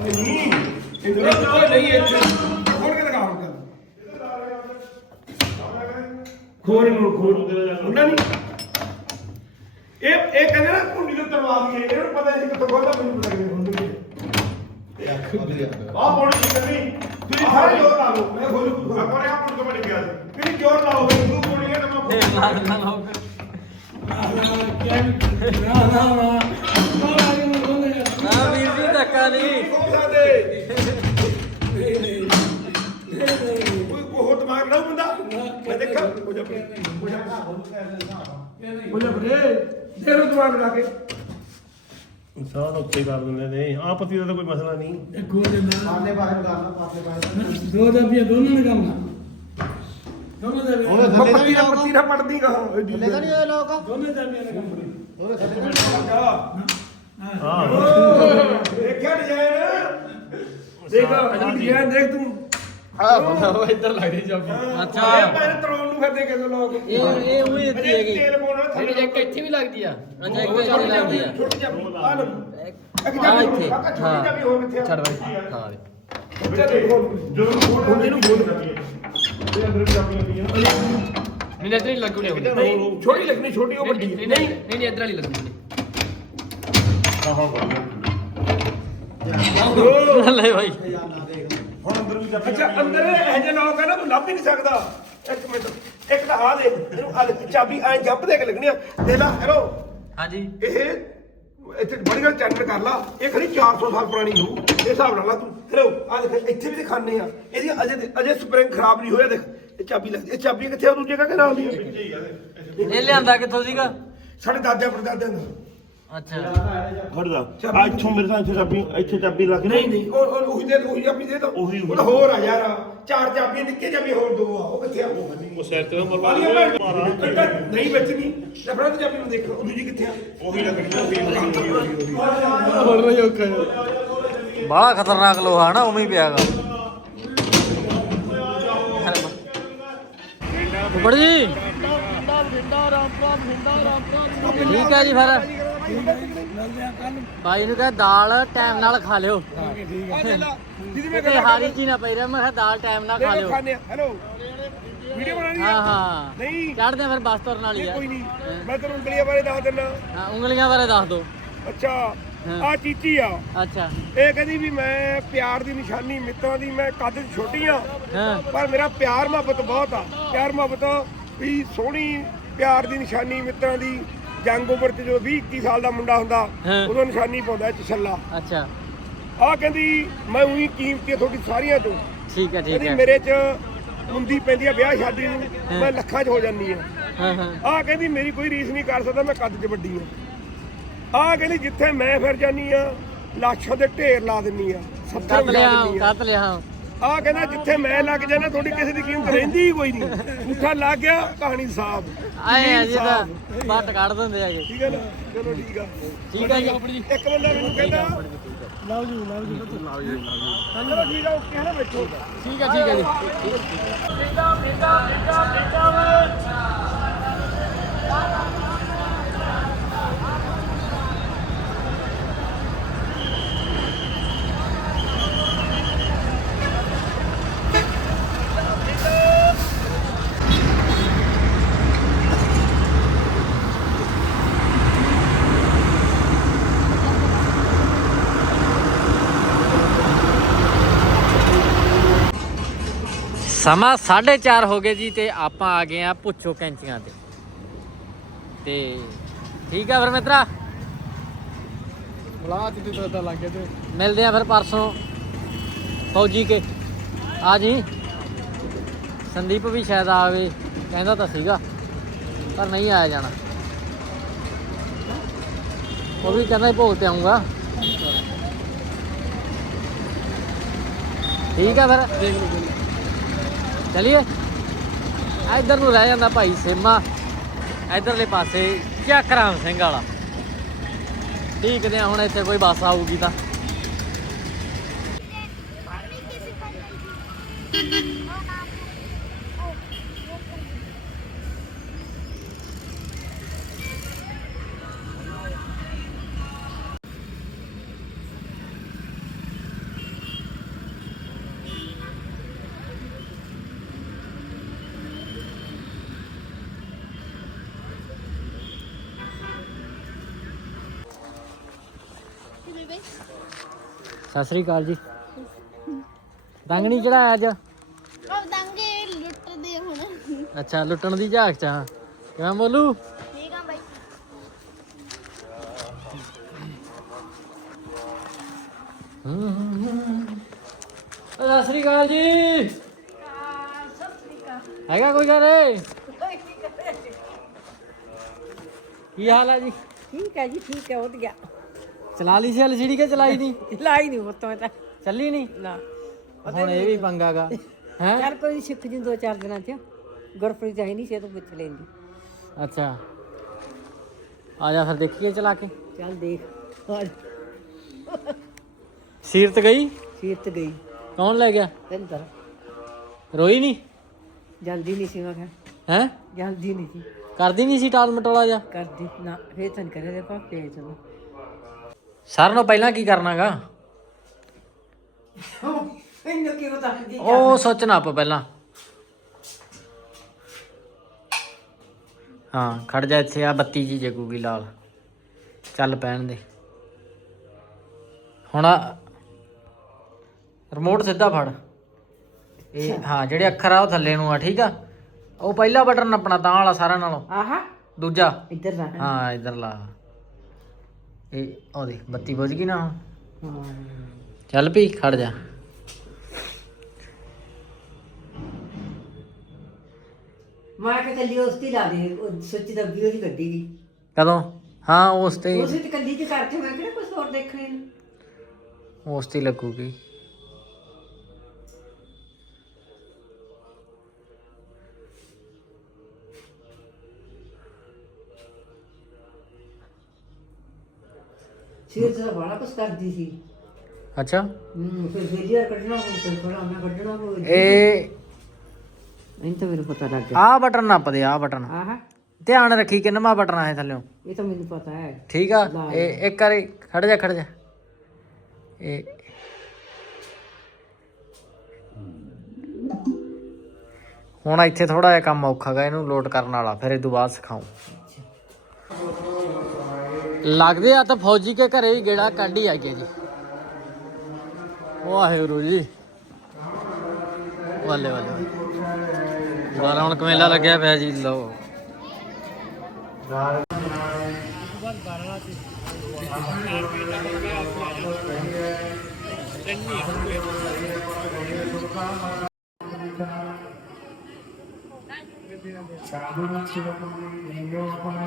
ਕਿੱਲੇ ਦੀ ਇਹ ਨਹੀਂ ਇੱਥੇ ਖੋਲ ਕੇ ਲਗਾ ਹੁਣ ਖੋਲ ਨੂੰ ਖੋਲ ਹੁੰਦਾ ਨਹੀਂ ਇਹ ਇਹ ਕਹਿੰਦੇ ਨਾ ਕੁੰਡੀ ਤੋਂ ਤਰਵਾ ਦਈਏ ਇਹਨਾਂ ਨੂੰ ਪਤਾ ਨਹੀਂ ਕਿੱਥੋਂ ਖੋਲਦਾ ਮੈਨੂੰ ਪਤਾ ਨਹੀਂ ਹੁੰਦੀ ਆਹ ਬੋੜੀ ਦੀ ਕੰਨੀ ਤੁਸੀਂ ਸਾਰੇ ਜੋਰ ਲਾ ਲਓ ਮੈਂ ਖੋਲੂ ਆਪਣੇ ਆਪ ਨੂੰ ਕਮੜ ਗਿਆ ਸੀ ਤੁਸੀਂ ਜੋਰ ਲਾਓ ਮੈਨੂੰ ਬੋਲੀ ਹੈ ਤਾਂ ਮੈਂ ਨਾ ਨਾ ਨਾ ਨਾ ਵੀਰ ਜੀ ਧੱਕਾ ਨਹੀਂ ਖੋਲ ਸਕਦੇ ਕੋਈ ਕੋਹ ਦਿਮਾਗ ਨਾ ਬੰਦਾ ਮੈਂ ਦੇਖਾਂ ਹੋ ਜਾ ਹੋ ਜਾ ਹੋ ਜਾ ਬਰੇ ਤੇਰੇ ਦਿਮਾਗ ਲਾ ਕੇ ਇਨਸਾਨ ਉੱਤੇ ਕਰ ਦਿੰਦੇ ਨੇ। ਆਪਤੀ ਦਾ ਤਾਂ ਕੋਈ ਮਸਲਾ ਨਹੀਂ। ਦੇਖੋ ਜੇ ਮੈਂ ਪਾਲੇ ਬਾਹਰ ਕਰਨਾ ਪਾਲੇ ਬਾਹਰ ਦੋ ਜਬੀਆਂ ਦੋਨਾਂ ਨੇ ਕਰਨਾ ਦੋਨੋਂ ਜਬੀਆਂ ਮੈਂ ਪੱਤੀ ਨਾ ਪੱਤੀ ਨਾ ਪੜਦੀ ਗਾ ਲੈ ਤਾਂ ਨਹੀਂ ਦੋਨੇ ਜਬੀਆਂ ਨੇ ਕੰਮ ਹਾਂ। ਦੇਖਿਆ ਡਿਜ਼ਾਈਨ ਦੇਖ ਡਿਜ਼ਾਈਨ ਦੇਖ ਤੂੰ। ਉਹ ਇੱਧਰ ਲੱਗਦੀ ਜਾਬੀ ਅੱਛਾ। ਇਹ ਪੈਰ ਤਰਾਉਣ ਨੂੰ ਫਿਰਦੇ ਕਿਦੋਂ ਲੋਕ। ਇਹ ਇਹ ਉਹੀ ਅਜੇ ਹੈਗੀ। ਤੇਲ ਪਾਉਣਾ ਥੱਲੇ ਇੱਕ ਇੱਥੇ ਵੀ ਲੱਗਦੀ ਆ। ਅੱਛਾ ਇੱਕ ਇੱਥੇ ਲੱਗਦੀ ਆ। ਛੋਟੀ ਜਿਹੀ ਆ ਲਓ। ਇੱਕ ਆਹ ਜਾਬੀ ਇੱਥੇ, ਹਾਂ। ਹੋ ਛੱਡ ਬਾਈ ਹਾਂ ਜਦੋਂ ਖੋਲ ਇਹਨੂੰ ਖੋਲ ਤੇ ਅੰਦਰ ਵੀ ਆਪਣੀ ਪਈਆਂ ਨਹੀਂ ਇੱਧਰ ਹੀ ਲੱਗੂ ਨਹੀਂ ਛੋਟੀ ਲੱਗਣੀ ਛੋਟੀ ਉਹ ਵੱਡੀ। ਨਹੀਂ ਨਹੀਂ ਇੱਧਰ ਵਾਲੀ ਲੱਗਣੀ। ਲੈ ਭਾਈ ਹੁਣ ਅੰਦਰ ਵੀ ਜਾ। ਅੱਛਾ ਅੰਦਰ ਇਹ ਜਿਹੇ ਲੋਕ ਆ ਨਾ ਤੂੰ ਲੱਭ ਹੀ ਨਹੀਂ ਸਕਦਾ। ਇੱਕ ਮਿੰਟ ਇੱਕ ਤਾਂ ਆ ਦੇ ਇਹਨੂੰ ਆ ਲੈ, ਚਾਬੀ ਐ ਜੰਪ ਦੇ ਕੇ ਲੱਗਣੀ ਆ। ਦੇ ਲਾ ਹੈਲੋ। ਹਾਂਜੀ। ਇਹ ਇੱਥੇ ਬੜੀ ਗੱਲ ਚੈਨਲ ਕਰ ਲਾ। ਇਹ ਖੜੀ 400 ਸਾਲ ਪੁਰਾਣੀ ਹੋਊ। ਇਹ ਹਿਸਾਬ ਨਾਲ ਲਾ ਤੂੰ। ਹੈਲੋ ਆ ਦੇਖ ਇੱਥੇ ਵੀ ਦਿਖਾਣੇ ਆ। ਇਹਦੀ ਅਜੇ ਅਜੇ ਸਪਰਿੰਗ ਖਰਾਬ ਨਹੀਂ ਹੋਇਆ ਦੇਖ। ਇਹ ਚਾਬੀ ਲੱਗਦੀ ਇਹ ਚਾਬੀ ਕਿੱਥੇ ਆ ਦੂਜੇ ਕਾ ਨਾਲ ਦੀ ਆ? ਇਹ ਲਿਆਂਦਾ ਕਿੱਥੋਂ ਸੀਗਾ? ਸਾਡੇ ਦਾਦਿਆਂ ਪੜਦਾਦਿਆਂ ਦਾ। ਅੱਛਾ। ਖੜਦਾ ਆ ਇੱਥੋਂ ਮੇਰੇ ਸਾਹ ਇੱਥੇ ਚਾਬੀ ਇੱਥੇ ਚਾਬੀ ਲੱਗ ਨਹੀਂ ਨਹੀਂ ਉਹ ਉਹ ਉਹੀ ਦੇ ਉਹੀ ਚਾਬੀ ਦੇ ਦੋ। ਉਹੀ- ਉਹੀ। ਉਹ ਤਾਂ ਹੋਰ ਆ ਯਾਰ ਚਾਰ ਚਾਬੀਆਂ ਨਿੱਕੇ ਚਾਬੀ ਹੋਰ ਦੋ ਆ ਉਹ ਕਿੱਥੇ ਆ? ਉਹ ਸਿਰ ਤੇ ਮਰਵਾ ਵਾਲੀਆਂ ਭੈਣ। ਨਹੀਂ ਲੱਭਣਾ ਤੇ ਚਾਬੀ ਨੂੰ ਦੇਖੋ ਉਹ ਦੂਜੀ ਕਿੱਥੇ ਆ? ਉਹੀ ਲੱਗਣੀ ਉਹੀ ਉਹੀ ਉਹੀ ਹੁਣ ਰਹੀ ਔਖਾ ਬੜਾ ਖਤਰਨਾਕ ਲੋਹਾ ਨਾ ਉਵੇਂ ਹੀ ਪਿਆਗਾ ਉੱਪਰ ਜੀ। ਠੀਕ ਹੈ ਜੀ ਫਿਰ। ਭਾਈ ਨੂੰ ਕਹੇ ਦਾਲ ਟਾਈਮ ਨਾਲ ਖਾ ਲਿਓ। ਦੀਦੀ ਮੈਂ ਹਾਰੀ ਜੀ ਨਾ ਪਈ ਰਹੇ ਮੈਂ ਕਿਹਾ ਦਾਲ ਟਾਈਮ ਨਾਲ ਖਾ ਲਿਓ। ਖਾਣੇ ਹੈਲੋ ਵੀਡੀਓ ਬਣਾਣੀ ਹਾਂ ਹਾਂ। ਨਹੀਂ। ਚੜਦੇ ਫਿਰ ਬੱਸ ਤੁਰਨ ਵਾਲੀ ਆ। ਕੋਈ ਨਹੀਂ। ਮੈਂ ਤੈਨੂੰ ਉਂਗਲੀਆਂ ਬਾਰੇ ਦੱਸ ਦਿੰਦਾ। ਹਾਂ, ਉਂਗਲੀਆਂ ਬਾਰੇ ਦੱਸ ਦਿਓ ਅੱਛਾ ਹਾਂ। ਆ ਚੀਚੀ ਆ। ਅੱਛਾ। ਇਹ ਕਹਿੰਦੀ ਵੀ ਮੈਂ ਪਿਆਰ ਦੀ ਨਿਸ਼ਾਨੀ ਮਿੱਤਰਾਂ ਦੀ ਮੈਂ ਕੱਦ ਛੋਟੀ ਆ। ਹਾਂ। ਪਰ ਮੇਰਾ ਪਿਆਰ ਮੁਹੱਬਤ ਬਹੁਤ ਆ। ਪਿਆਰ ਮੁਹੱਬਤ ਵੀ ਸੋਹਣੀ ਪਿਆਰ ਦੀ ਨਿਸ਼ਾਨੀ ਮਿੱਤਰਾਂ ਦੀ ਜੰਗ ਉਮਰ 'ਚ ਜਦੋਂ 20 21 ਸਾਲ ਦਾ ਮੁੰਡਾ ਹੁੰਦਾ ਹਾਂ। ਉਦੋਂ ਨਿਸ਼ਾਨੀ ਪਾਉਂਦਾ ਚਛੱਲਾ। ਅੱਛਾ। ਆ ਕਹਿੰਦੀ ਮੈਂ ਉਹੀ ਕੀਮਤੀ ਆ ਤੁਹਾਡੀ ਸਾਰੀਆਂ ਤੋਂ ਠੀਕ ਹੈ ਠੀਕ ਕਹਿੰਦੀ ਹੈ। ਮੇਰੇ 'ਚ ਮੁੰਦੀ ਪੈਂਦੀ ਆ ਵਿਆਹ ਸ਼ਾਦੀ ਨੂੰ ਮੈਂ ਲੱਖਾਂ 'ਚ ਹੋ ਜਾਂਦੀ ਆ। ਹਾਂ ਹਾਂ। ਆਹ ਕਹਿੰਦੀ ਮੇਰੀ ਕੋਈ ਰੀਸ ਨਹੀਂ ਕਰ ਸਕਦਾ ਮੈਂ ਕੱਦ 'ਚ ਵੱਡੀ ਆ। ਆਹ ਕਹਿੰਦੀ ਜਿੱਥੇ ਮੈਂ ਫਿਰ ਜਾਨੀ ਆ ਲਾਸ਼ਾਂ ਦੇ ਢੇਰ ਲਾ ਦਿੰਨੀ ਆ ਸੱਤਰ ਲਿਆ ਦਿੰਨੀ ਆ। ਲਿਆ ਆਹ ਕਹਿੰਦਾ ਜਿੱਥੇ ਮੈਂ ਲੱਗ ਜਾਣਾ ਤੁਹਾਡੀ ਕਿਸੇ ਦੀ ਕੀਮਤ ਰਹਿੰਦੀ ਹੀ ਕੋਈ ਨਹੀਂ। ਝੂਠਾ ਲੱਗ ਗਿਆ ਕਹਾਣੀ ਸਾਫ਼। ਆਏ ਆ ਜੀ ਤਾਂ ਬੱਟ ਕੱਢ ਦਿੰਦੇ ਆਗੇ ਠੀਕ ਹੈ ਨਾ? ਚਲੋ ਠੀਕ ਆ। ਠੀਕ ਹੈ ਜੀ। ਇੱਕ ਬੰਦਾ ਮੈਨੂੰ ਕਹਿੰਦਾ ਲਓ ਜੀ ਲਓ ਜੀ। ਚਲੋ ਠੀਕ ਆ ਓਕੇ ਹੈ ਨਾ ਬੈਠੋ। ਠੀਕ ਹੈ ਠੀਕ ਹੈ ਜੀ। ਸਮਾਂ 4:30 ਹੋ ਗਏ ਜੀ ਤੇ ਆਪਾਂ ਆ ਗਏ ਆ ਪੁੱਛੋ ਕੈਂਚੀਆਂ ਤੇ। ਤੇ ਠੀਕ ਆ ਫਿਰ ਮਿੱਤਰਾ? ਬਲਾ ਤੇ ਤੇ ਤਾਂ ਲੱਗ ਤੇ। ਮਿਲਦੇ ਆ ਫਿਰ ਪਰਸੋਂ। ਫੌਜੀ ਕੇ। ਆ ਜੀ। ਸੰਦੀਪ ਵੀ ਸ਼ਾਇਦ ਆਵੇ ਕਹਿੰਦਾ ਤਾਂ ਸੀਗਾ ਪਰ ਨਹੀਂ ਆਇਆ ਜਾਣਾ। ਉਹ ਵੀ ਕਹਿੰਦਾ ਭੋਗ ਤੇ ਆਉਂਗਾ ਠੀਕ ਆ ਫਿਰ। ਦੇਖ ਲਓ। ਚਲਿਏ ਇੱਧਰ ਨੂੰ ਰਹਿ ਜਾਂਦਾ ਭਾਈ ਸੇਮਾ ਇੱਧਰਲੇ ਪਾਸੇ ਚੱਕਰਾਮ ਸਿੰਘ ਵਾਲਾ ਠੀਕ ਨੇ ਹੁਣ ਇੱਥੇ ਕੋਈ ਬੱਸ ਆਊਗੀ ਤਾਂ ਸਤਿ ਸ੍ਰੀ ਅਕਾਲ ਜੀ। ਰੰਗ ਨਹੀਂ ਚੜਾਇਆ ਅੱਜ? ਉਹ ਦੰਗੇ ਲੁੱਟਦੇ ਹੁਣ। ਅੱਛਾ ਲੁੱਟਣ ਦੀ ਝਾਕ ਚ ਹਾਂ ਕਿਵੇਂ ਬੋਲੂ? ਠੀਕ ਆ ਬਾਈ। ਓ ਸਤਿ ਸ੍ਰੀ ਅਕਾਲ ਜੀ। ਹੈਗਾ ਕੋਈ ਘਰੇ ਕੀ ਹਾਲ ਹੈ ਜੀ? ਠੀਕ ਹੈ ਜੀ ਠੀਕ ਹੈ ਵਧੀਆ। ਚਲਾ ਲਈ ਸੀ ਐਲਸੀਡੀ ਕੇ ਚਲਾਈ ਨਹੀਂ ਲਾਈ ਨਹੀਂ ਉਤੋਂ ਤਾਂ। ਚੱਲੀ ਨਹੀਂ ਨਾ। ਹੁਣ ਇਹ ਵੀ ਪੰਗਾਗਾ ਹੈ? ਚੱਲ ਕੋਈ ਨੀ, ਸਿੱਖ ਜੀ ਦੋ ਚਾਰ ਦਿਨਾਂ ਚ। ਗੁਰਪ੍ਰੀਤ ਹੈ ਨਹੀਂ ਸੀ ਤੋਂ ਪੁੱਛ ਲੈਂਦੀ। ਅੱਛਾ। ਆ ਜਾ ਫਿਰ ਦੇਖੀਏ ਚਲਾ ਕੇ। ਚੱਲ ਦੇਖ। ਆ ਸੀਰਤ ਗਈ? ਸੀਰਤ ਗਈ। ਕੌਣ ਲੈ ਗਿਆ? ਤੰਦਰ ਰੋਈ ਨਹੀਂ ਜਾਂਦੀ ਨਹੀਂ ਸੀ ਮੈਂ ਕਿਹਾ। ਹੈ? ਜਾਂਦੀ ਨਹੀਂ ਸੀ। ਕਰਦੀ ਨਹੀਂ ਸੀ ਟਾਲ ਮਟੋਲਾ ਜਾ ਕਰਦੀ। ਨਾ ਫੇਰ ਤਨ ਕਰੇ ਦੇ ਪਾਪੇ ਚਲੋ। ਸਾਰਿਆਂ ਨੂੰ ਪਹਿਲਾਂ ਕੀ ਕਰਨਾਗਾ? ਇਹਨੂੰ ਕੀ ਉਹ ਸੋਚਣਾ ਆਪ ਪਹਿਲਾਂ। ਹਾਂ ਖੜ ਜਾ ਇੱਥੇ ਆ ਬੱਤੀ ਜੀ ਜਗੂਗੀ ਲਾਲ। ਚੱਲ ਪੈਣ ਦੇ। ਹੁਣ ਰਿਮੋਟ ਸਿੱਧਾ ਫੜ। ਇਹ ਹਾਂ ਜਿਹੜੇ ਅੱਖਰ ਆ ਉਹ ਥੱਲੇ ਨੂੰ ਆ ਠੀਕ ਆ? ਉਹ ਪਹਿਲਾ ਬਟਨ ਆਪਣਾ ਤਾਂ ਵਾਲਾ ਸਾਰਿਆਂ ਨਾਲੋਂ। ਆਹਾ। ਦੂਜਾ। ਇੱਧਰ ਲਾ। ਹਾਂ ਇਧਰ ਲਾ। ਇਹ ਉਹ ਦੇ ਬੱਤੀ ਬੁਝ ਗਈ ਨਾ? ਚੱਲ ਪਈ ਖੜ ਜਾ। ਮੈਂ ਕਿ ਚੱਲੀ ਉਸ ਤੇ ਲਾ ਦੇ ਉਹ ਸੱਚੀ ਦਾ ਵੀਡੀਓ ਦੀ ਗੱਡੀ ਦੀ। ਕਦੋਂ? ਹਾਂ ਉਸ ਤੇ ਉਸ ਤੇ ਕੱਲੀ ਤੇ ਕਰਕੇ ਮੈਂ ਕਿਹੜਾ ਕੁਝ ਹੋਰ ਦੇਖਣੇ ਨੂੰ? ਉਸ ਤੇ ਲੱਗੂਗੀ। ਸੀਰਤ ਦਾ ਬੜਾ ਕੁਝ ਕਰਦੀ ਸੀ। ਅੱਛਾ। ਹੂੰ ਫਿਰ ਫੇਲੀਅਰ ਕੱਢਣਾ ਉਹ ਫਿਰ ਥੋੜਾ ਮੈਂ ਕੱਢਣਾ ਉਹ ਇਹ ਨਹੀਂ ਤਾਂ ਮੈਨੂੰ ਪਤਾ ਲੱਗ ਗਿਆ। ਆ ਬਟਨ ਨੱਪਦੇ ਆ ਬਟਨ। ਆਹਾ। ਧਿਆਨ ਰੱਖੀ ਕਿੰਨਵਾ ਬਟਨ ਆ ਇਹ ਥੱਲੇੋਂ। ਇਹ ਤਾਂ ਮੈਨੂੰ ਪਤਾ ਹੈ। ਠੀਕ ਆ ਇਹ ਇੱਕ ਵਾਰੀ ਖੜ ਜਾ ਖੜ ਜਾ। ਇਹ ਹੁਣ ਇੱਥੇ ਥੋੜਾ ਜਿਹਾ ਕੰਮ ਔਖਾ ਗਾ ਇਹਨੂੰ ਲੋਡ ਕਰਨ ਵਾਲਾ ਫਿਰ ਇਹ ਤੋਂ ਬਾਅਦ ਸਿਖਾਉ ਲੱਗਦੇ ਆ ਤਾਂ ਫੌਜੀ ਕੇ ਘਰੇ ਹੀ ਗੇੜਾ ਕੱਢ ਹੀ ਆਈਏ ਜੀ। ਵਾਹਿਗੁਰੂ ਜੀ। ਬੱਲੇ ਬੱਲੇ। ਦੁਬਾਰਾ ਹੁਣ ਕਮੇਲਾ ਲੱਗਿਆ ਪਿਆ ਜੀ, ਲਓ। ਸਾਧਨਾ ਸਿਵ ਮਨ ਨੀਨੋ ਆਪਣਾ